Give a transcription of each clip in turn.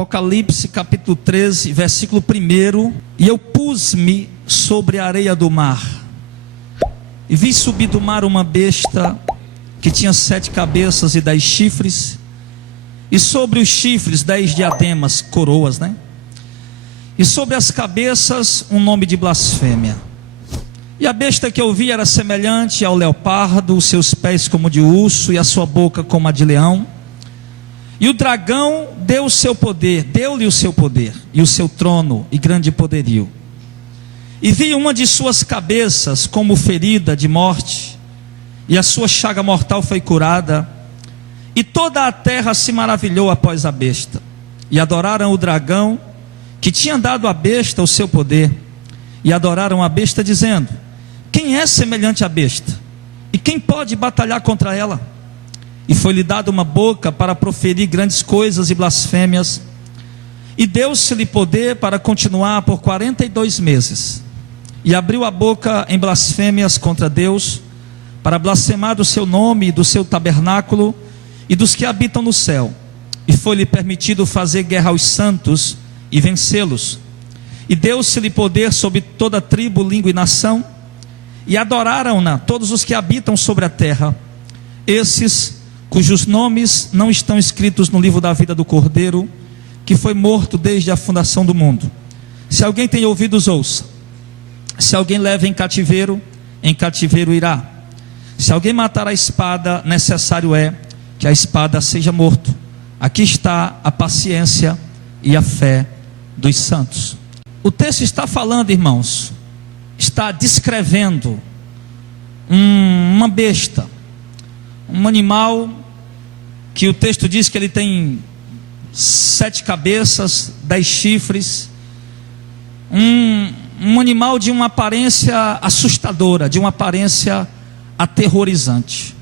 Apocalipse capítulo 13, versículo 1. E eu pus-me sobre a areia do mar, e vi subir do mar uma besta que tinha 7 cabeças e 10 chifres, e sobre os chifres 10 diademas, coroas, né? E sobre as cabeças um nome de blasfêmia. E a besta que eu vi era semelhante ao leopardo, os seus pés como de urso e a sua boca como a de leão. E o dragão deu-lhe o seu poder e o seu trono e grande poderio. E vi uma de suas cabeças como ferida de morte, e a sua chaga mortal foi curada. E toda a terra se maravilhou após a besta, e adoraram o dragão, que tinha dado à besta o seu poder, e adoraram a besta, dizendo: quem é semelhante à besta? E quem pode batalhar contra ela? E foi-lhe dada uma boca para proferir grandes coisas e blasfêmias, e deu-se-lhe poder para continuar por 42 meses. E abriu a boca em blasfêmias contra Deus, para blasfemar do seu nome e do seu tabernáculo e dos que habitam no céu. E foi-lhe permitido fazer guerra aos santos e vencê-los. E deu-se-lhe poder sobre toda tribo, língua e nação, e adoraram-na todos os que habitam sobre a terra, esses cujos nomes não estão escritos no livro da vida do Cordeiro, que foi morto desde a fundação do mundo. Se alguém tem ouvidos, ouça. Se alguém leva em cativeiro irá. Se alguém matar a espada, necessário é que a espada seja morto. Aqui está a paciência e a fé dos santos. O texto está falando, irmãos, está descrevendo uma besta, um animal que o texto diz que ele tem 7 cabeças, 10 chifres, um animal de uma aparência assustadora, de uma aparência aterrorizante.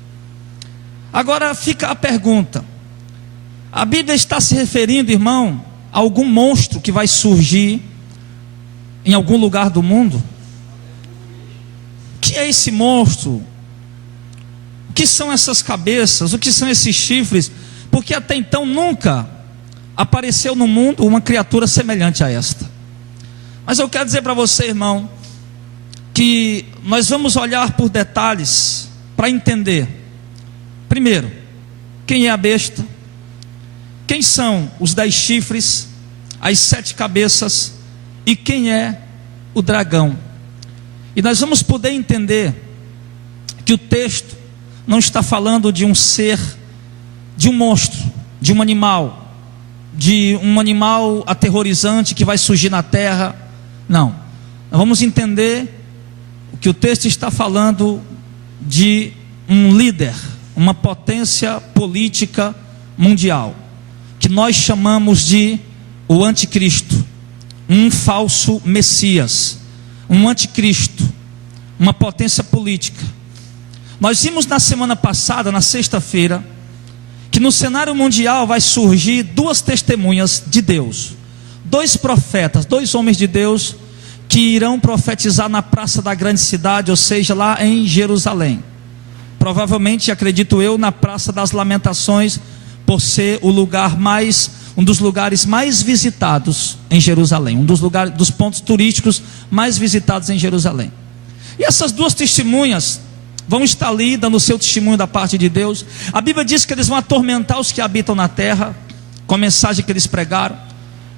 Agora fica a pergunta: a Bíblia está se referindo, irmão, a algum monstro que vai surgir em algum lugar do mundo? O que é esse monstro? O que são essas cabeças? O que são esses chifres? Porque até então nunca apareceu no mundo uma criatura semelhante a esta. Mas eu quero dizer para você, irmão, que nós vamos olhar por detalhes para entender. Primeiro, quem é a besta? Quem são os 10 chifres, as 7 cabeças, e quem é o dragão? E nós vamos poder entender que o texto não está falando de um ser, de um monstro, de um animal aterrorizante que vai surgir na terra. Não, nós vamos entender que o texto está falando de um líder, uma potência política mundial, que nós chamamos de o anticristo, um falso Messias, um anticristo, uma potência política. Nós vimos na semana passada, na sexta-feira, que no cenário mundial vai surgir 2 testemunhas de Deus, 2 profetas, 2 homens de Deus, que irão profetizar na praça da grande cidade, ou seja, lá em Jerusalém. Provavelmente, acredito eu, na Praça das Lamentações, por ser um dos lugares mais visitados em Jerusalém, um dos pontos turísticos mais visitados em Jerusalém. E essas 2 testemunhas vão estar ali dando o seu testemunho da parte de Deus. A Bíblia diz que eles vão atormentar os que habitam na terra com a mensagem que eles pregaram.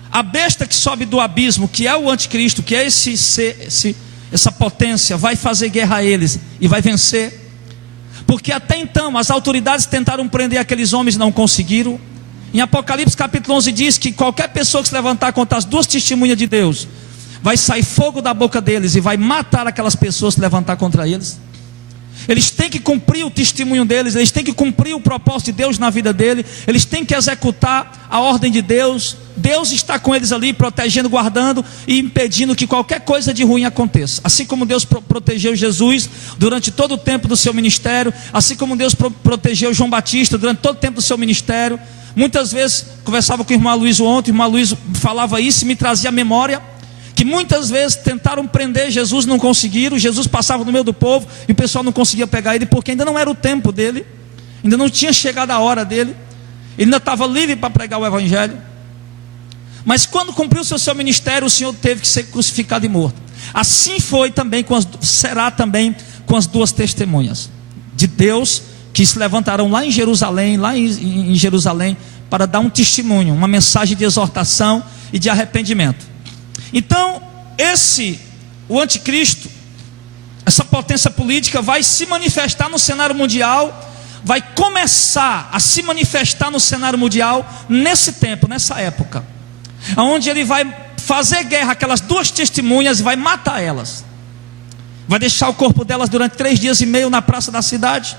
A besta que sobe do abismo, que é o anticristo, que é essa potência, vai fazer guerra a eles e vai vencer. Porque até então as autoridades tentaram prender aqueles homens e não conseguiram. Em Apocalipse capítulo 11 diz que qualquer pessoa que se levantar contra as 2 testemunhas de Deus, vai sair fogo da boca deles e vai matar aquelas pessoas que se levantar contra eles. Eles têm que cumprir o testemunho deles, eles têm que cumprir o propósito de Deus na vida dele, eles têm que executar a ordem de Deus. Deus está com eles ali, protegendo, guardando e impedindo que qualquer coisa de ruim aconteça. Assim como Deus protegeu Jesus durante todo o tempo do seu ministério, assim como Deus protegeu João Batista durante todo o tempo do seu ministério. Muitas vezes, conversava com o irmão Luiz ontem, o irmão Luiz falava isso e me trazia a memória que muitas vezes tentaram prender Jesus, não conseguiram. Jesus passava no meio do povo e o pessoal não conseguia pegar ele, porque ainda não era o tempo dele, ainda não tinha chegado a hora dele, ele ainda estava livre para pregar o evangelho. Mas quando cumpriu o seu ministério, o Senhor teve que ser crucificado e morto. Assim foi também será também com as duas testemunhas de Deus, que se levantarão lá em Jerusalém, para dar um testemunho, uma mensagem de exortação e de arrependimento. Então, o anticristo, essa potência política vai se manifestar no cenário mundial, vai começar a se manifestar no cenário mundial nesse tempo, nessa época, onde ele vai fazer guerra àquelas duas testemunhas e vai matar elas, vai deixar o corpo delas durante 3 dias e meio na praça da cidade,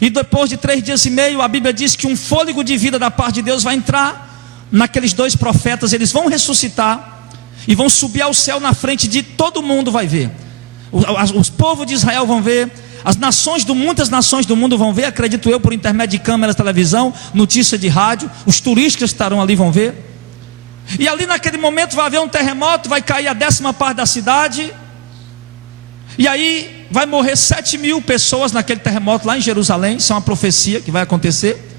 e depois de 3 dias e meio, a Bíblia diz que um fôlego de vida da parte de Deus vai entrar naqueles 2 profetas, eles vão ressuscitar, e vão subir ao céu na frente de todo mundo, vai ver, os povos de Israel vão ver, muitas nações do mundo vão ver, acredito eu, por intermédio de câmeras, televisão, notícia de rádio, os turistas que estarão ali vão ver, e ali naquele momento vai haver um terremoto, vai cair a 10ª parte da cidade, e aí vai morrer 7.000 pessoas naquele terremoto lá em Jerusalém. Isso é uma profecia que vai acontecer.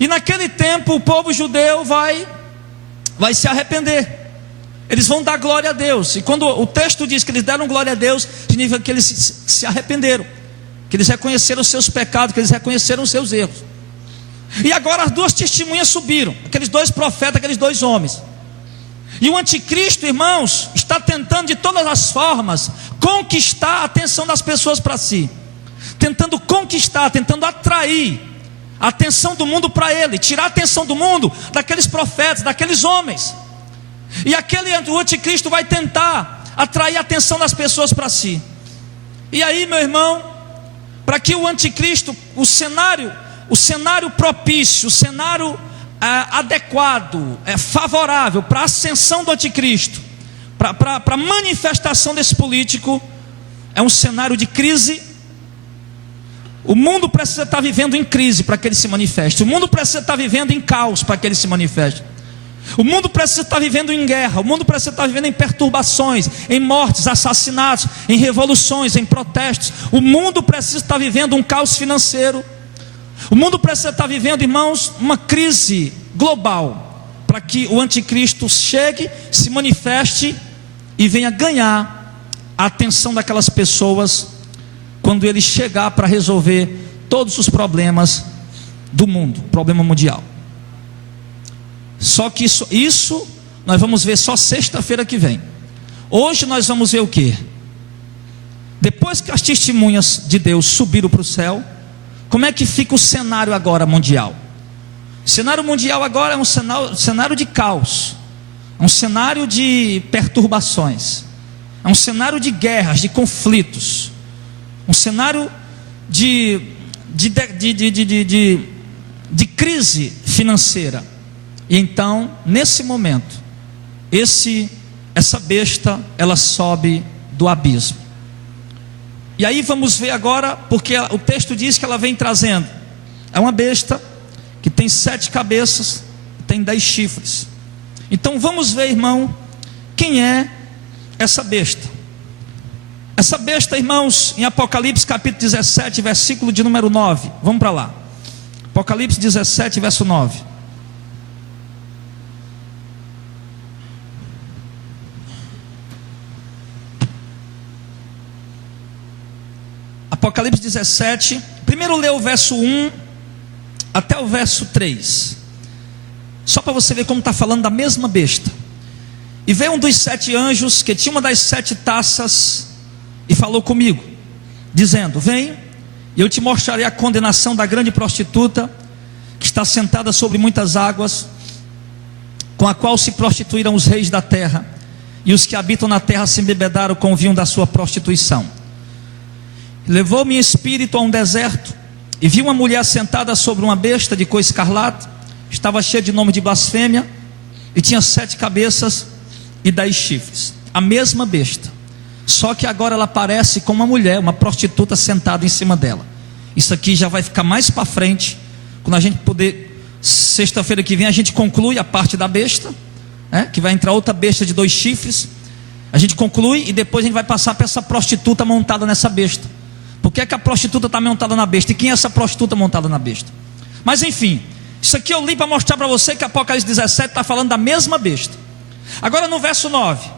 E naquele tempo o povo judeu vai se arrepender, eles vão dar glória a Deus. E quando o texto diz que eles deram glória a Deus, significa que eles se arrependeram, que eles reconheceram os seus pecados, que eles reconheceram os seus erros. E agora as duas testemunhas subiram, aqueles 2 profetas, aqueles 2 homens. E o anticristo, irmãos, está tentando de todas as formas conquistar a atenção das pessoas para si, tentando atrair a atenção do mundo para ele, tirar a atenção do mundo daqueles profetas, daqueles homens. E o anticristo vai tentar atrair a atenção das pessoas para si. E aí, meu irmão, para que o anticristo, o cenário propício, o cenário adequado, favorável para a ascensão do anticristo, para a manifestação desse político, é um cenário de crise. O mundo precisa estar vivendo em crise para que ele se manifeste. O mundo precisa estar vivendo em caos para que ele se manifeste. O mundo precisa estar vivendo em guerra. O mundo precisa estar vivendo em perturbações, em mortes, assassinatos, em revoluções, em protestos. O mundo precisa estar vivendo um caos financeiro. O mundo precisa estar vivendo, irmãos, uma crise global, para que o anticristo chegue, se manifeste e venha ganhar a atenção daquelas pessoas, quando ele chegar para resolver todos os problemas do mundo, problema mundial. Só que isso nós vamos ver só sexta-feira que vem. Hoje nós vamos ver o que? Depois que as testemunhas de Deus subiram para o céu, como é que fica o cenário agora mundial? O cenário mundial agora é um cenário de caos, é um cenário de perturbações, é um cenário de guerras, de conflitos, um cenário de crise financeira. E então, nesse momento, essa besta, ela sobe do abismo. E aí vamos ver agora, porque o texto diz que ela vem trazendo, é uma besta que tem 7 cabeças, tem 10 chifres. Então vamos ver, irmão, quem é essa besta. Essa besta, irmãos, em Apocalipse capítulo 17, versículo de número 9, vamos para lá. Apocalipse 17, verso 9. Apocalipse 17, primeiro lê o verso 1 até o verso 3, só para você ver como está falando da mesma besta. E veio um dos 7 anjos, que tinha uma das 7 taças, e falou comigo, dizendo: vem, e eu te mostrarei a condenação da grande prostituta, que está sentada sobre muitas águas, com a qual se prostituíram os reis da terra, e os que habitam na terra se embebedaram com o vinho da sua prostituição. Levou-me em espírito a um deserto, e vi uma mulher sentada sobre uma besta de cor escarlate, estava cheia de nome de blasfêmia, e tinha 7 cabeças e 10 chifres. A mesma besta, só que agora ela parece com uma mulher, uma prostituta sentada em cima dela. Isso aqui já vai ficar mais para frente, quando a gente poder, sexta-feira que vem a gente conclui a parte da besta, que vai entrar outra besta de 2 chifres. A gente conclui e depois a gente vai passar para essa prostituta montada nessa besta. Por que é que a prostituta está montada na besta? E quem é essa prostituta montada na besta? Mas enfim, Isso aqui eu li para mostrar para você que Apocalipse 17 está falando da mesma besta. Agora no verso 9,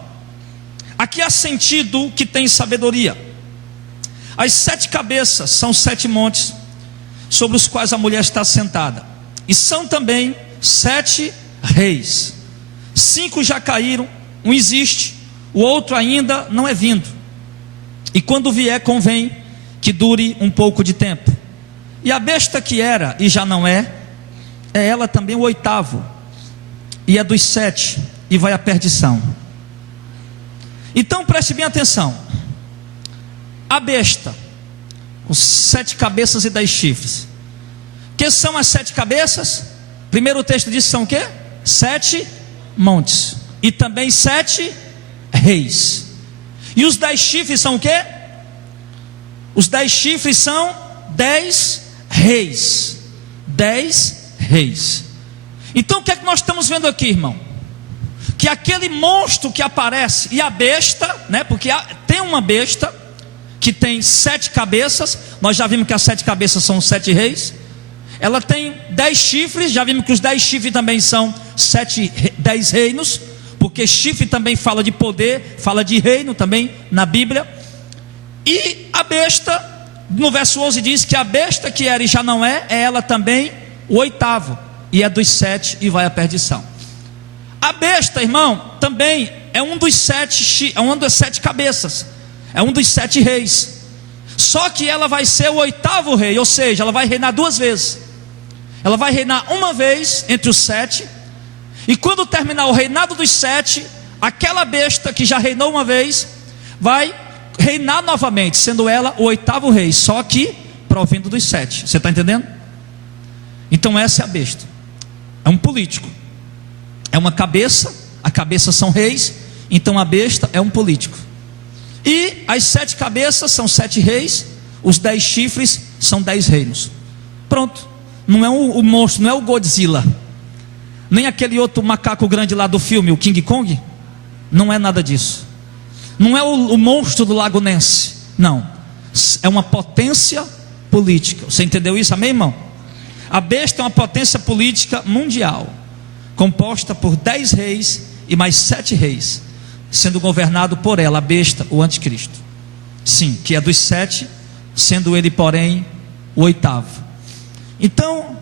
aqui há sentido que tem sabedoria. As 7 cabeças são 7 montes sobre os quais a mulher está sentada, e são também 7 reis. 5 já caíram, um existe, o outro ainda não é vindo, e quando vier convém que dure um pouco de tempo. E a besta que era e já não é ela também o 8º, e é dos 7, e vai à perdição. Então preste bem atenção. A besta, com 7 cabeças e 10 chifres. Que são as 7 cabeças? Primeiro o texto diz que são o quê? 7 montes, e também 7 reis. E os 10 chifres são o quê? Os 10 chifres são 10 reis. 10 reis. Então o que é que nós estamos vendo aqui, irmão? Que aquele monstro que aparece, e a besta, né? Porque tem uma besta que tem 7 cabeças. Nós já vimos que as 7 cabeças são 7 reis. Ela tem 10 chifres. Já vimos que os 10 chifres também são 10 reinos, porque chifre também fala de poder, fala de reino também na Bíblia. E a besta, no verso 11 diz que a besta que era e já não é ela também o 8º, e é dos 7 e vai à perdição. A besta, irmão, também é um dos 7 cabeças, é um dos 7 reis. Só que ela vai ser o 8º rei, ou seja, ela vai reinar 2 vezes. Ela vai reinar uma vez entre os 7, e quando terminar o reinado dos 7, aquela besta que já reinou uma vez vai reinar novamente, sendo ela o 8º rei, só que provindo dos 7. Você está entendendo? Então essa é a besta. É um político, é uma cabeça. A cabeça são reis, então a besta é um político. E as 7 cabeças são 7 reis, os 10 chifres são 10 reinos. Pronto. Não é o monstro, não é o Godzilla, nem aquele outro macaco grande lá do filme, o King Kong. Não é nada disso. Não é o monstro do Lago Ness. Não, é uma potência política. Você entendeu isso, amém, irmão? A besta é uma potência política mundial, composta por 10 reis e mais 7 reis, sendo governado por ela, a besta, o anticristo. Sim, que é dos 7, sendo ele porém o 8º. Então,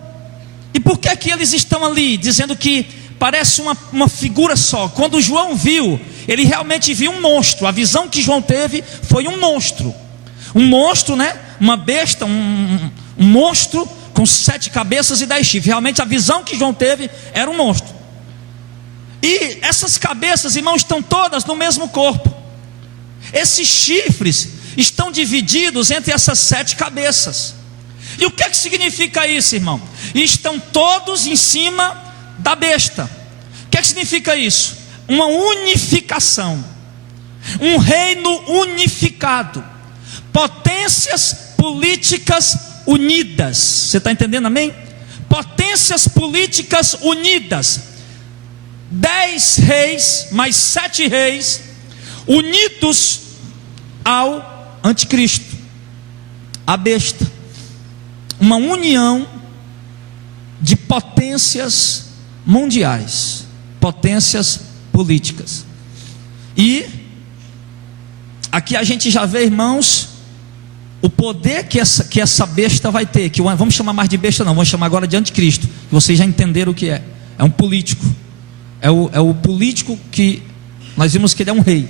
e por que que eles estão ali, dizendo que parece uma figura só? Quando João viu, ele realmente viu um monstro. A visão que João teve foi um monstro, né? Uma besta, um monstro com 7 cabeças e 10 chifres. Realmente a visão que João teve era um monstro. E essas cabeças, irmãos, estão todas no mesmo corpo. Esses chifres estão divididos entre essas 7 cabeças. E o que é que significa isso, irmão? Estão todos em cima da besta. O que é que significa isso? Uma unificação, um reino unificado, potências políticas unidas. Você está entendendo, amém? Potências políticas unidas. 10 reis mais 7 reis unidos ao anticristo, a besta. Uma união de potências mundiais, potências políticas. E aqui a gente já vê, irmãos, o poder que essa besta vai ter. Que vamos chamar mais de besta não, vamos chamar agora de anticristo. Vocês já entenderam o que é. É um político. É o político que nós vimos que ele é um rei.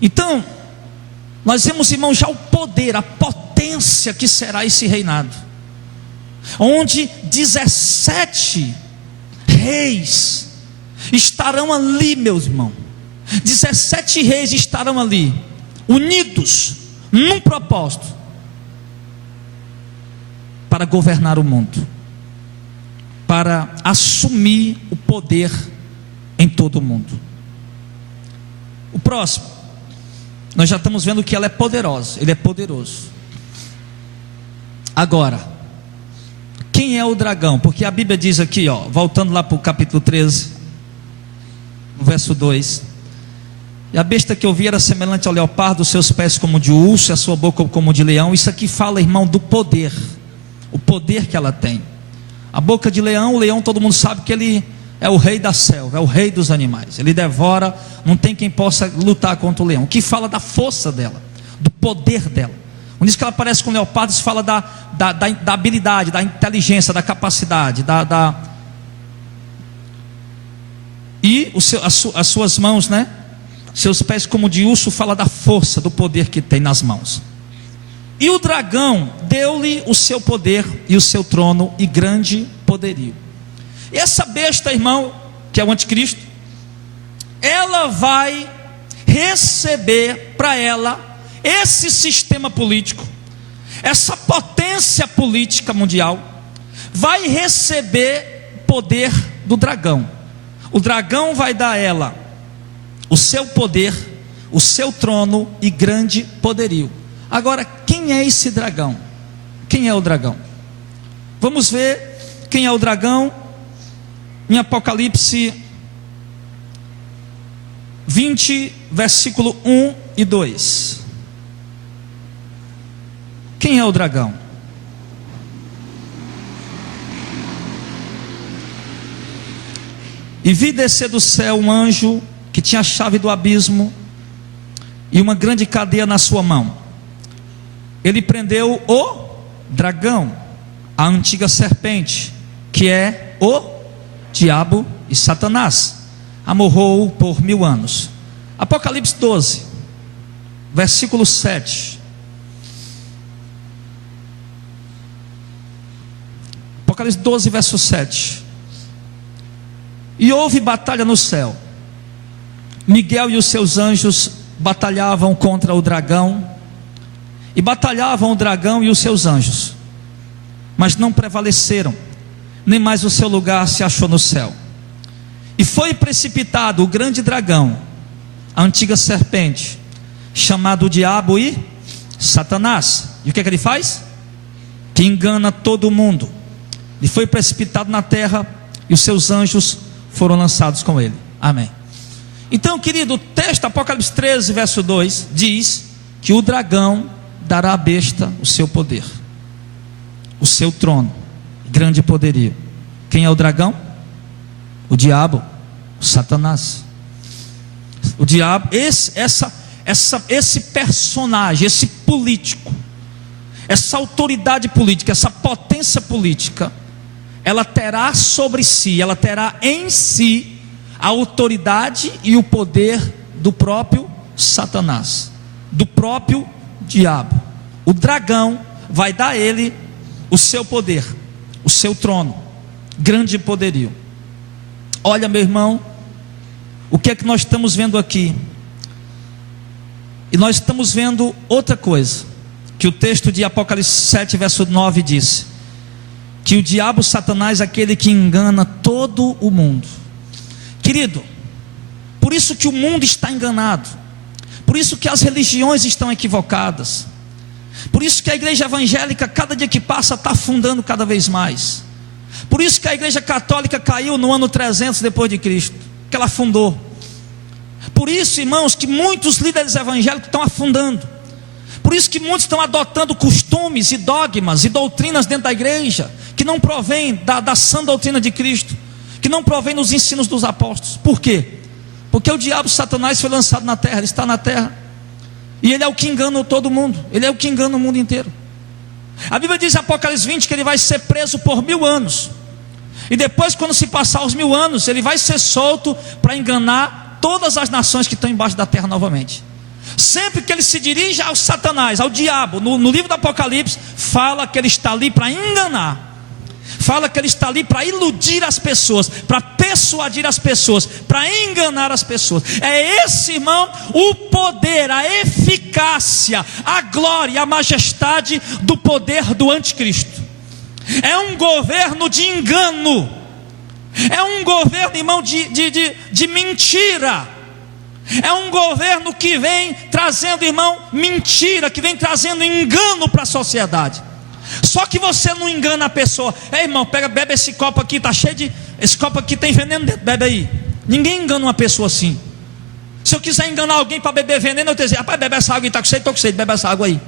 Então nós vemos, irmãos, já o poder, a potência que será esse reinado, onde 17 reis estarão ali, meus irmãos. 17 reis estarão ali, unidos num propósito, para governar o mundo, para assumir o poder em todo o mundo. O próximo, nós já estamos vendo que ela é poderosa, ele é poderoso. Agora, quem é o dragão? Porque a Bíblia diz aqui, ó, voltando lá para o capítulo 13, verso 2: e a besta que eu vi era semelhante ao leopardo, os seus pés como de urso, a sua boca como de leão. Isso aqui fala, irmão, do poder, o poder que ela tem. A boca de leão, o leão todo mundo sabe que ele é o rei da selva, é o rei dos animais. Ele devora, não tem quem possa lutar contra o leão. Que fala da força dela, do poder dela. Quando diz que ela parece com o leopardo, isso fala da habilidade, da inteligência, da capacidade, E as suas mãos, né? Seus pés como de urso, fala da força, do poder que tem nas mãos. E o dragão deu-lhe o seu poder e o seu trono e grande poderio. E essa besta, irmão, que é o anticristo, ela vai receber para ela esse sistema político, essa potência política mundial, vai receber poder do dragão. O dragão vai dar a ela o seu poder, o seu trono e grande poderio. Agora, quem é esse dragão? Quem é o dragão? Vamos ver quem é o dragão em Apocalipse 20, versículo 1 e 2. Quem é o dragão? E vi descer do céu um anjo que tinha a chave do abismo e uma grande cadeia na sua mão. Ele prendeu o dragão, a antiga serpente, que é o diabo e Satanás. Amarrou-o por 1000 anos. Apocalipse 12, versículo 7. Apocalipse 12, verso 7. E houve batalha no céu. Miguel e os seus anjos batalhavam contra o dragão. E batalhavam o dragão e os seus anjos, mas não prevaleceram, nem mais o seu lugar se achou no céu. E foi precipitado o grande dragão, a antiga serpente, chamado Diabo e Satanás. E o que ele faz? Que engana todo mundo. E foi precipitado na terra, e os seus anjos foram lançados com ele. Amém. Então, querido, o texto Apocalipse 13, verso 2 diz que o dragão dará à besta o seu poder, o seu trono, grande poderio. Quem é o dragão? O diabo, o Satanás. O diabo, esse personagem, esse político, essa autoridade política, essa potência política, ela terá sobre si, ela terá em si a autoridade e o poder do próprio Satanás, do próprio diabo. O dragão vai dar a ele o seu poder, o seu trono, grande poderio. Olha, meu irmão, o que é que nós estamos vendo aqui? E nós estamos vendo outra coisa, que o texto de Apocalipse 7, verso 9 diz: que o diabo, Satanás, é aquele que engana todo o mundo. Querido, por isso que o mundo está enganado, por isso que as religiões estão equivocadas, por isso que a igreja evangélica, cada dia que passa, está afundando cada vez mais. Por isso que a igreja católica caiu no ano 300 depois de Cristo, que ela afundou. Por isso, irmãos, que muitos líderes evangélicos estão afundando. Por isso que muitos estão adotando costumes e dogmas e doutrinas dentro da igreja, que não provém da sã doutrina de Cristo, que não provém dos ensinos dos apóstolos. Por quê? Porque o diabo, Satanás, foi lançado na terra, ele está na terra, e ele é o que engana todo mundo, ele é o que engana o mundo inteiro. A Bíblia diz em Apocalipse 20 que ele vai ser preso por 1000 anos, e depois, quando se passar os 1000 anos, ele vai ser solto para enganar todas as nações que estão embaixo da terra novamente. Sempre que ele se dirige ao Satanás, ao diabo, no livro do Apocalipse, fala que ele está ali para enganar, fala que ele está ali para iludir as pessoas, para persuadir as pessoas, para enganar as pessoas. É esse, irmão, o poder, a eficácia, a glória, a majestade do poder do anticristo. É um governo de engano, é um governo, irmão, de mentira. É um governo que vem trazendo, irmão, mentira, que vem trazendo engano para a sociedade. Só que você não engana a pessoa. Irmão, bebe esse copo aqui, está cheio de... Esse copo aqui tem veneno dentro, bebe aí. Ninguém engana uma pessoa assim. Se eu quiser enganar alguém para beber veneno, eu tenho que dizer: rapaz, bebe essa água aí, está com sede, estou com sede, bebe essa água aí.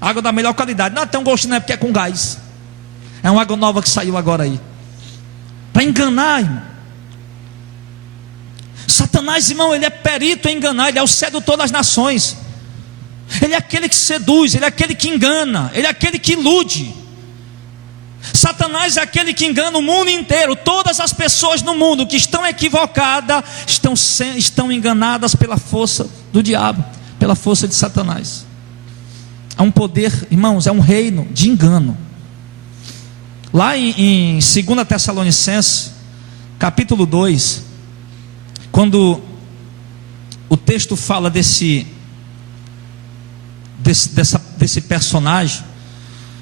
Água da melhor qualidade. Não, tem um gostinho, não é porque é com gás. É uma água nova que saiu agora aí. para enganar, irmão. Satanás, irmão, ele é perito em enganar, ele é o sedutor das nações. Ele é aquele que seduz, ele é aquele que engana, ele é aquele que ilude. Satanás é aquele que engana o mundo inteiro. Todas as pessoas no mundo que estão equivocadas estão enganadas pela força do diabo, pela força de Satanás. É um poder, irmãos, é um reino de engano. Lá em 2 Tessalonicenses, capítulo 2, quando o texto fala desse personagem,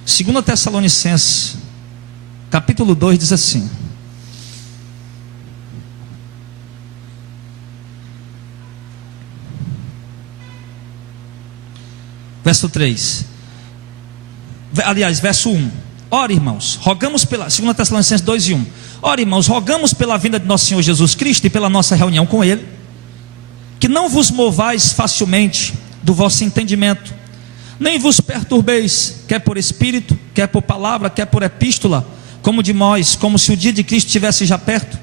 2 Tessalonicenses, capítulo 2 diz assim: verso 3, aliás, verso 1. Ora, irmãos, rogamos pela, 2 Tessalonicenses 2 e 1. Ora, irmãos, rogamos pela vinda de nosso Senhor Jesus Cristo e pela nossa reunião com Ele, que não vos movais facilmente do vosso entendimento, nem vos perturbeis, quer por espírito, quer por palavra, quer por epístola, como de nós, como se o dia de Cristo estivesse já perto.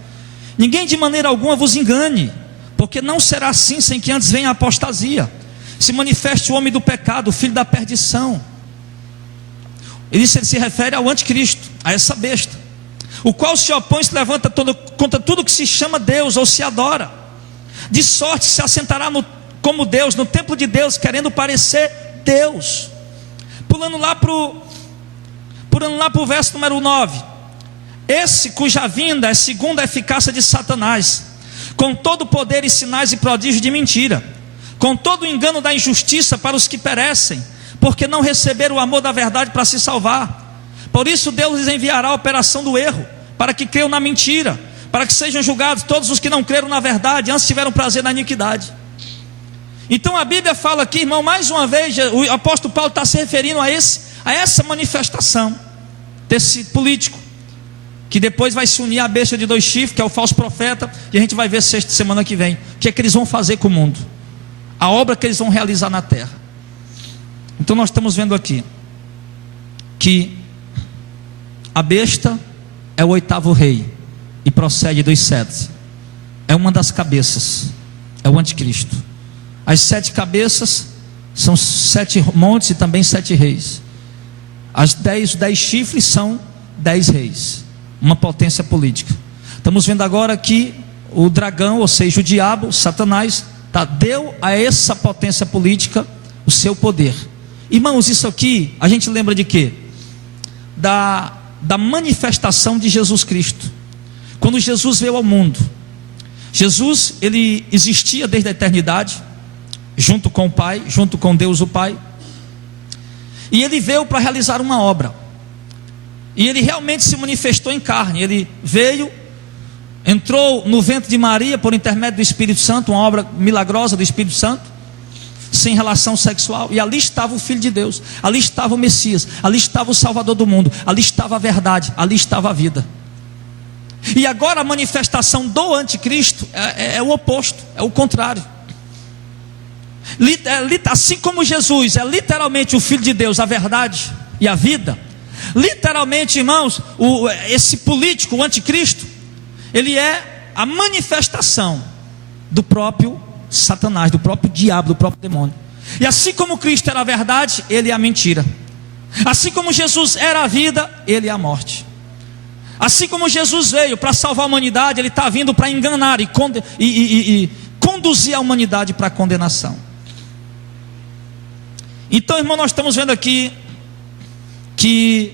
Ninguém de maneira alguma vos engane, porque não será assim sem que antes venha a apostasia, se manifeste o homem do pecado, o filho da perdição. Ele se refere ao anticristo, a essa besta, o qual se opõe e se levanta contra tudo que se chama Deus ou se adora, de sorte se assentará como Deus, no templo de Deus, querendo parecer Deus. Pulando lá para o verso número 9. Esse cuja vinda é segundo a eficácia de Satanás, com todo o poder e sinais e prodígios de mentira, com todo o engano da injustiça para os que perecem, porque não receberam o amor da verdade para se salvar. Por isso Deus lhes enviará a operação do erro, para que creiam na mentira, para que sejam julgados todos os que não creram na verdade, antes tiveram prazer na iniquidade. Então a Bíblia fala aqui, irmão, mais uma vez, o apóstolo Paulo está se referindo a essa manifestação desse político, que depois vai se unir à besta de dois chifres, que é o falso profeta, e a gente vai ver semana que vem, o que é que eles vão fazer com o mundo, a obra que eles vão realizar na terra. Então nós estamos vendo aqui, que a besta é o 8º rei, e procede dos 7, é uma das cabeças, é o anticristo. As 7 cabeças são 7 montes e também 7 reis. Os 10 chifres são 10 reis, uma potência política. Estamos vendo agora que o dragão, ou seja, o diabo, Satanás, deu a essa potência política o seu poder. Irmãos, isso aqui a gente lembra de quê? Da manifestação de Jesus Cristo. Quando Jesus veio ao mundo, Jesus, ele existia desde a eternidade, junto com o Pai, junto com Deus o Pai, e ele veio para realizar uma obra, e ele realmente se manifestou em carne. Ele veio, entrou no ventre de Maria por intermédio do Espírito Santo, uma obra milagrosa do Espírito Santo, sem relação sexual, e ali estava o Filho de Deus, ali estava o Messias, ali estava o Salvador do mundo, ali estava a verdade, ali estava a vida. E agora a manifestação do anticristo é o oposto, é o contrário. Assim como Jesus é literalmente o Filho de Deus, a verdade e a vida, literalmente, irmãos, esse político, o anticristo, ele é a manifestação do próprio Satanás, do próprio diabo, do próprio demônio. E assim como Cristo era a verdade, ele é a mentira. Assim como Jesus era a vida, ele é a morte. Assim como Jesus veio para salvar a humanidade, ele está vindo para enganar e conduzir a humanidade para a condenação. Então, irmão, nós estamos vendo aqui que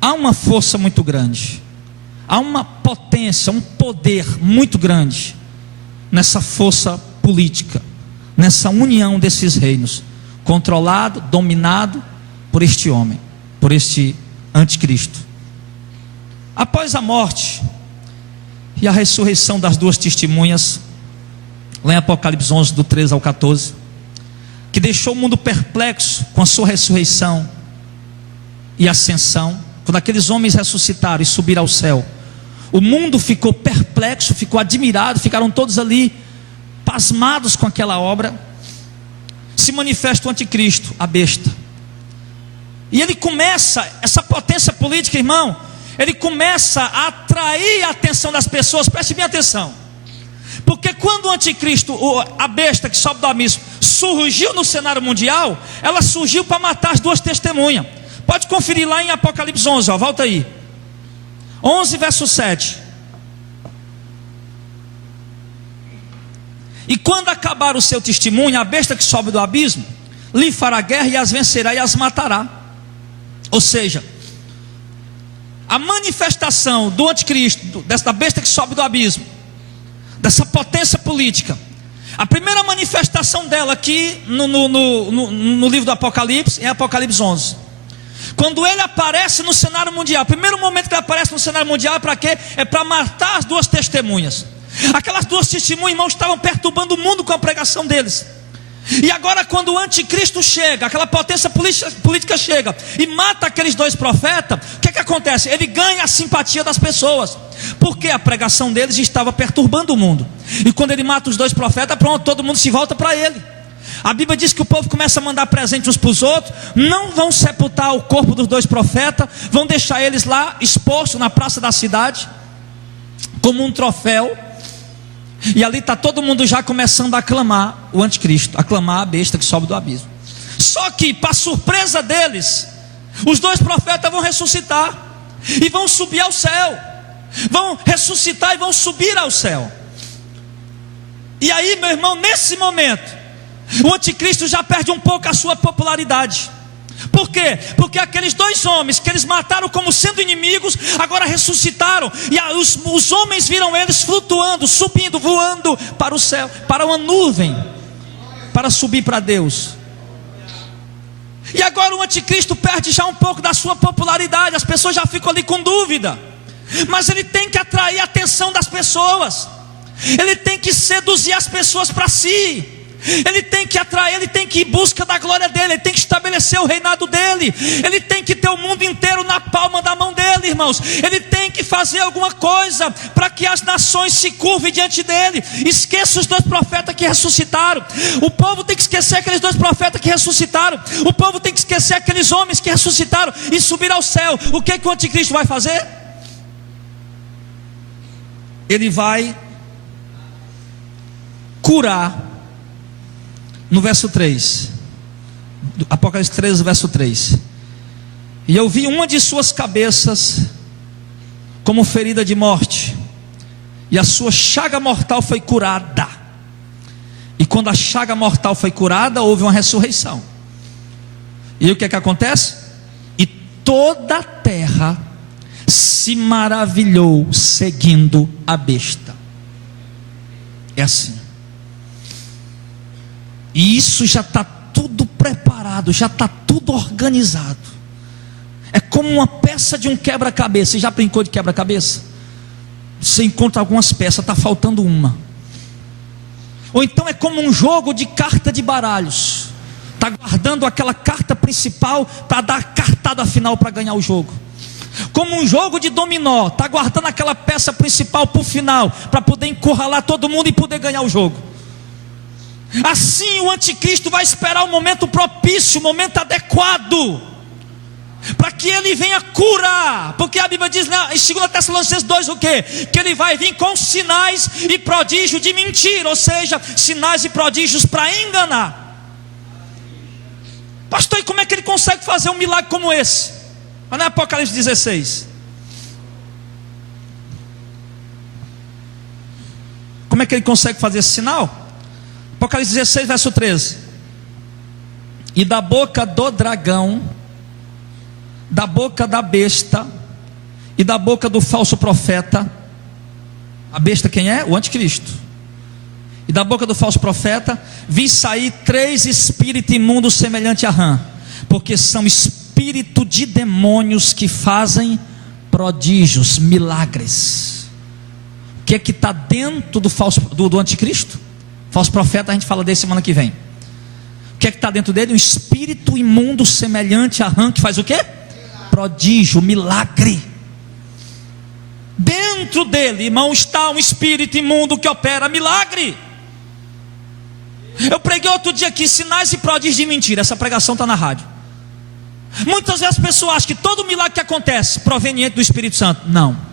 há uma força muito grande, há uma potência, um poder muito grande nessa força política, nessa união desses reinos, controlado, dominado por este homem, por este anticristo. Após a morte e a ressurreição das 2 testemunhas, lá em Apocalipse 11, do 13 ao 14, que deixou o mundo perplexo com a sua ressurreição e ascensão, quando aqueles homens ressuscitaram e subiram ao céu, o mundo ficou perplexo, ficou admirado, ficaram todos ali pasmados com aquela obra. Se manifesta o anticristo, a besta, e ele começa, essa potência política, irmão, ele começa a atrair a atenção das pessoas. Preste bem atenção, porque quando o anticristo, a besta que sobe do abismo, surgiu no cenário mundial, ela surgiu para matar as duas testemunhas. Pode conferir lá em Apocalipse 11, volta aí, 11 verso 7. E quando acabar o seu testemunho, a besta que sobe do abismo lhe fará guerra e as vencerá e as matará. Ou seja, a manifestação do anticristo, dessa besta que sobe do abismo, dessa potência política, a primeira manifestação dela aqui no livro do Apocalipse, é Apocalipse 11. Quando ele aparece no cenário mundial, o primeiro momento que ele aparece no cenário mundial é para quê? É para matar as duas testemunhas. Aquelas duas testemunhas, irmãos, estavam perturbando o mundo com a pregação deles. E agora quando o anticristo chega, aquela potência política chega e mata aqueles dois profetas, o que acontece? Ele ganha a simpatia das pessoas, porque a pregação deles estava perturbando o mundo. E quando ele mata os dois profetas, pronto, todo mundo se volta para ele. A Bíblia diz que o povo começa a mandar presente uns para os outros. Não vão sepultar o corpo dos dois profetas, vão deixar eles lá expostos na praça da cidade, como um troféu. E ali está todo mundo já começando a aclamar o anticristo, aclamar a besta que sobe do abismo. Só que, para surpresa deles, os dois profetas vão ressuscitar e vão subir ao céu. Vão ressuscitar e vão subir ao céu. E aí, meu irmão, nesse momento, o anticristo já perde um pouco a sua popularidade. Por quê? Porque aqueles dois homens que eles mataram como sendo inimigos, agora ressuscitaram. E os homens viram eles flutuando, subindo, voando para o céu, para uma nuvem, para subir para Deus. E agora o anticristo perde já um pouco da sua popularidade. As pessoas já ficam ali com dúvida. Mas ele tem que atrair a atenção das pessoas. Ele tem que seduzir as pessoas para si. Ele tem que atrair, ele tem que ir em busca da glória dele, ele tem que estabelecer o reinado dele, ele tem que ter o mundo inteiro na palma da mão dele, irmãos. Ele tem que fazer alguma coisa para que as nações se curvem diante dele. Esqueça os dois profetas que ressuscitaram. O povo tem que esquecer aqueles dois profetas que ressuscitaram. O povo tem que esquecer aqueles homens que ressuscitaram e subir ao céu. O que o anticristo vai fazer? Ele vai curar. No verso 3, Apocalipse 13, verso 3. E eu vi uma de suas cabeças como ferida de morte, e a sua chaga mortal foi curada. E quando a chaga mortal foi curada, houve uma ressurreição. E o que acontece? E toda a terra se maravilhou seguindo a besta. É assim. E isso já está tudo preparado, já está tudo organizado. É como uma peça de um quebra-cabeça. Você já brincou de quebra-cabeça? Você encontra algumas peças, está faltando uma. Ou então é como um jogo de carta de baralhos. Está guardando aquela carta principal para dar a cartada final para ganhar o jogo. Como um jogo de dominó, está guardando aquela peça principal para o final, para poder encurralar todo mundo e poder ganhar o jogo. Assim o anticristo vai esperar o momento propício, o momento adequado, para que ele venha curar. Porque a Bíblia diz em 2 Tessalonicenses 2 o quê? Que ele vai vir com sinais e prodígios de mentira. Ou seja, sinais e prodígios para enganar. Pastor, e como é que ele consegue fazer um milagre como esse? Olha em Apocalipse 16. Como é que ele consegue fazer esse sinal? Apocalipse 16, verso 13. E da boca do dragão, da boca da besta e da boca do falso profeta. A besta quem é? O anticristo. E da boca do falso profeta vi sair 3 espíritos imundos semelhantes a rã, porque são espíritos de demônios que fazem prodígios, milagres. O que é que está dentro do anticristo? Falso profeta, a gente fala desse semana que vem. O que é que está dentro dele? Um espírito imundo semelhante a rã, que faz o quê? Prodígio, milagre. Dentro dele, irmão, está um espírito imundo que opera milagre. Eu preguei outro dia aqui, sinais e prodígios de mentira. Essa pregação está na rádio. Muitas vezes as pessoas acham que todo milagre que acontece proveniente do Espírito Santo. Não.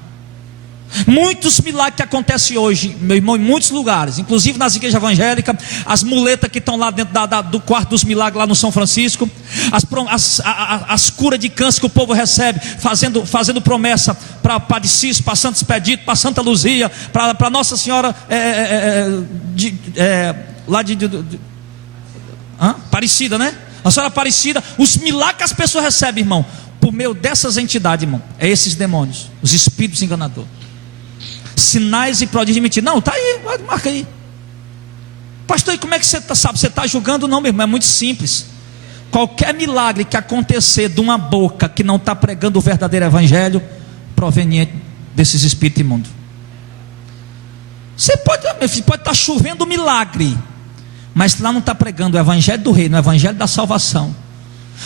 Muitos milagres que acontecem hoje, meu irmão, em muitos lugares, inclusive nas igrejas evangélicas, as muletas que estão lá dentro do quarto dos milagres lá no São Francisco, as curas de câncer que o povo recebe, fazendo promessa para Padre Cícero, para Santo Expedito, para Santa Luzia, para Nossa Senhora Aparecida, né? A Senhora Aparecida, os milagres que as pessoas recebem, irmão, por meio dessas entidades, irmão, é esses demônios, os espíritos enganadores. Sinais e prodígios de mentira. Não, está aí, marca aí. Pastor, e como é que você sabe? Você está julgando? Não, meu irmão, é muito simples. Qualquer milagre que acontecer de uma boca que não está pregando o verdadeiro evangelho, proveniente desses espíritos imundos. Você pode, meu filho, pode estar chovendo milagre, mas lá não está pregando o evangelho do reino, o evangelho da salvação.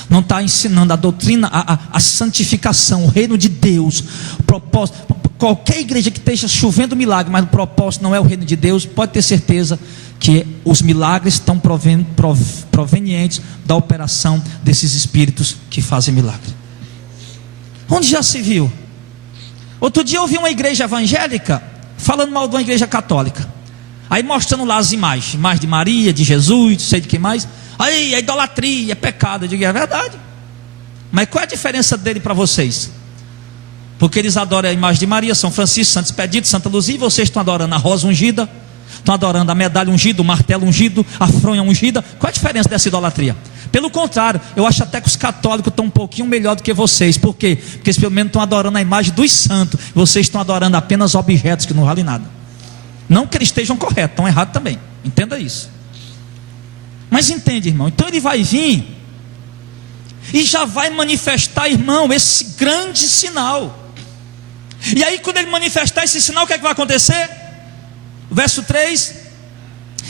Não está ensinando a doutrina, a santificação, o reino de Deus, o propósito. Qualquer igreja que esteja chovendo milagre, mas o propósito não é o reino de Deus, pode ter certeza que os milagres estão provenientes da operação desses espíritos que fazem milagre. Onde já se viu? Outro dia eu ouvi uma igreja evangélica falando mal de uma igreja católica, aí mostrando lá as imagens de Maria, de Jesus, não sei de quem mais. Aí é idolatria, é pecado. Eu digo, é verdade, mas qual é a diferença dele para vocês? Porque eles adoram a imagem de Maria, São Francisco, Santo Expedito, Santa Luzia, e vocês estão adorando a rosa ungida, estão adorando a medalha ungida, o martelo ungido, a fronha ungida. Qual a diferença dessa idolatria? Pelo contrário, eu acho até que os católicos estão um pouquinho melhor do que vocês. Por quê? Porque eles pelo menos estão adorando a imagem dos santos, vocês estão adorando apenas objetos que não valem nada. Não que eles estejam corretos, estão errados também, entenda isso. Mas entende, irmão, então ele vai vir e já vai manifestar, irmão, esse grande sinal. E aí quando ele manifestar esse sinal, o que é que vai acontecer? Verso 3: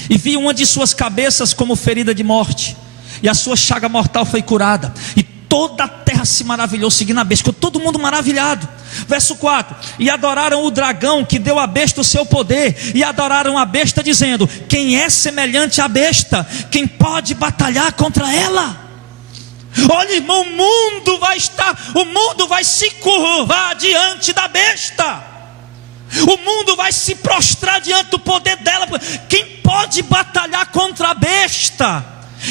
e vi uma de suas cabeças como ferida de morte, e a sua chaga mortal foi curada, e toda a terra se maravilhou seguindo a besta. Ficou todo mundo maravilhado. Verso 4: e adoraram o dragão que deu à besta o seu poder, e adoraram a besta dizendo: quem é semelhante à besta? Quem pode batalhar contra ela? Olha, irmão, o mundo vai se curvar diante da besta. O mundo vai se prostrar diante do poder dela. Quem pode batalhar contra a besta?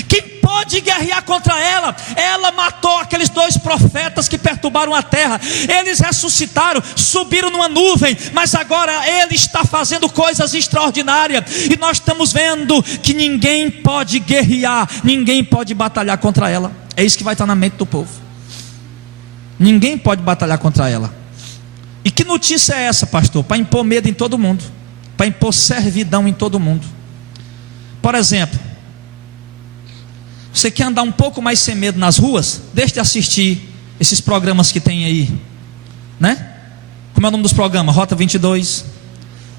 Quem pode guerrear contra ela? Ela matou aqueles 2 profetas que perturbaram a terra. Eles ressuscitaram, subiram numa nuvem, mas agora ele está fazendo coisas extraordinárias. E nós estamos vendo que ninguém pode guerrear, ninguém pode batalhar contra ela. É isso que vai estar na mente do povo. Ninguém pode batalhar contra ela. E que notícia é essa, pastor? Para impor medo em todo mundo, para impor servidão em todo mundo. Por exemplo, você quer andar um pouco mais sem medo nas ruas? Deixe de assistir esses programas que tem aí, né? Como é o nome dos programas? Rota 22,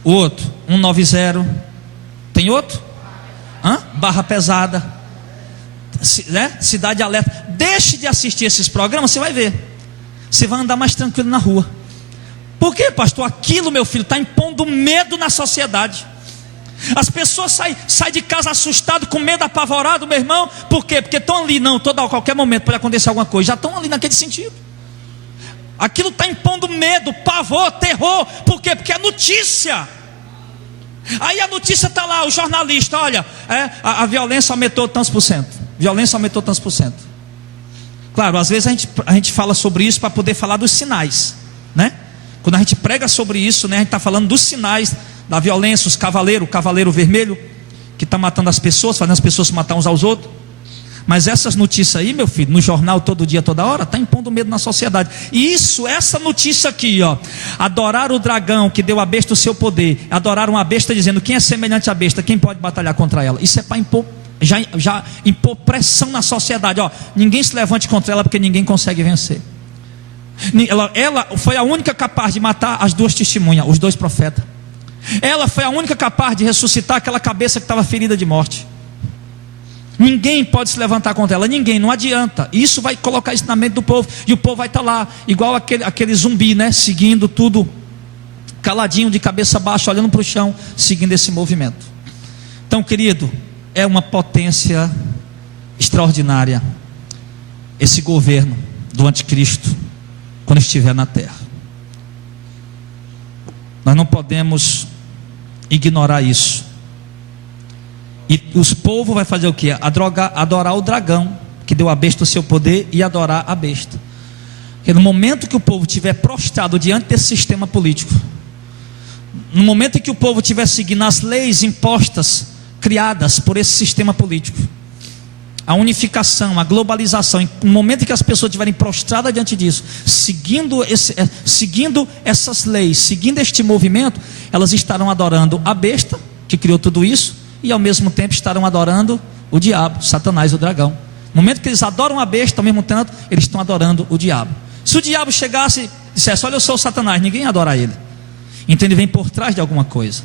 o outro 190, tem outro? Barra Pesada, né? Cidade Alerta. Deixe de assistir esses programas, você vai ver, você vai andar mais tranquilo na rua. Por quê, pastor? Aquilo, meu filho, está impondo medo na sociedade. As pessoas saem de casa assustadas, com medo, apavorado, meu irmão. Por quê? Porque estão ali, a qualquer momento pode acontecer alguma coisa. Já estão ali naquele sentido. Aquilo está impondo medo, pavor, terror. Por quê? Porque é notícia. Aí a notícia está lá, o jornalista: olha, a violência aumentou tantos por cento. Violência aumentou tantos por cento. Claro, às vezes a gente fala sobre isso para poder falar dos sinais, né? Quando a gente prega sobre isso, né, a gente está falando dos sinais da violência, o cavaleiro vermelho, que está matando as pessoas, fazendo as pessoas se matar uns aos outros. Mas essas notícias aí, meu filho, no jornal todo dia, toda hora, está impondo medo na sociedade. E essa notícia aqui, ó: adorar o dragão que deu à besta o seu poder, adoraram a besta dizendo: quem é semelhante à besta? Quem pode batalhar contra ela? Isso é para impor, já impor pressão na sociedade, ó: ninguém se levante contra ela, porque ninguém consegue vencer. Ela foi a única capaz de matar as 2 testemunhas, os 2 profetas. Ela foi a única capaz de ressuscitar aquela cabeça que estava ferida de morte. Ninguém pode se levantar contra ela, ninguém, não adianta. Isso vai colocar isso na mente do povo, e o povo vai estar lá, igual aquele zumbi, né? Seguindo tudo, caladinho, de cabeça baixa, olhando para o chão, seguindo esse movimento. Então, querido, é uma potência extraordinária esse governo. do anticristo quando estiver na terra. Nós não podemos ignorar isso. E os povos vai fazer o quê? Adorar o dragão, que deu à besta o seu poder, e adorar a besta. Porque no momento que o povo estiver prostrado diante desse sistema político, no momento em que o povo estiver seguindo as leis impostas, criadas por esse sistema político, a unificação, a globalização, no momento em que as pessoas estiverem prostradas diante disso, seguindo essas leis, seguindo este movimento, elas estarão adorando a besta, que criou tudo isso, e ao mesmo tempo estarão adorando o diabo, Satanás, o dragão. No momento que eles adoram a besta, ao mesmo tempo, eles estão adorando o diabo. Se o diabo chegasse e dissesse: olha, eu sou o Satanás, ninguém adora ele. Então ele vem por trás de alguma coisa.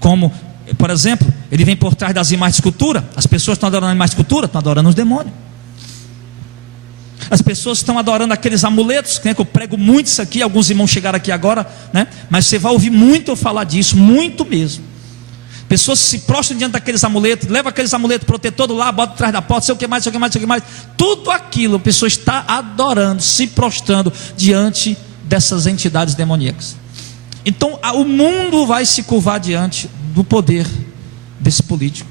Como, por exemplo, ele vem por trás das imagens de escultura. As pessoas estão adorando a imagem de escultura, estão adorando os demônios. As pessoas estão adorando aqueles amuletos, que eu prego muito isso aqui. Alguns irmãos chegaram aqui agora, né? Mas você vai ouvir muito eu falar disso, muito mesmo. Pessoas se prostram diante daqueles amuletos, levam aqueles amuletos protetor do lá, bota atrás da porta, sei o que mais, sei o que mais, sei o que mais. Tudo aquilo, a pessoa está adorando, se prostrando diante dessas entidades demoníacas. Então o mundo vai se curvar diante do poder desse político,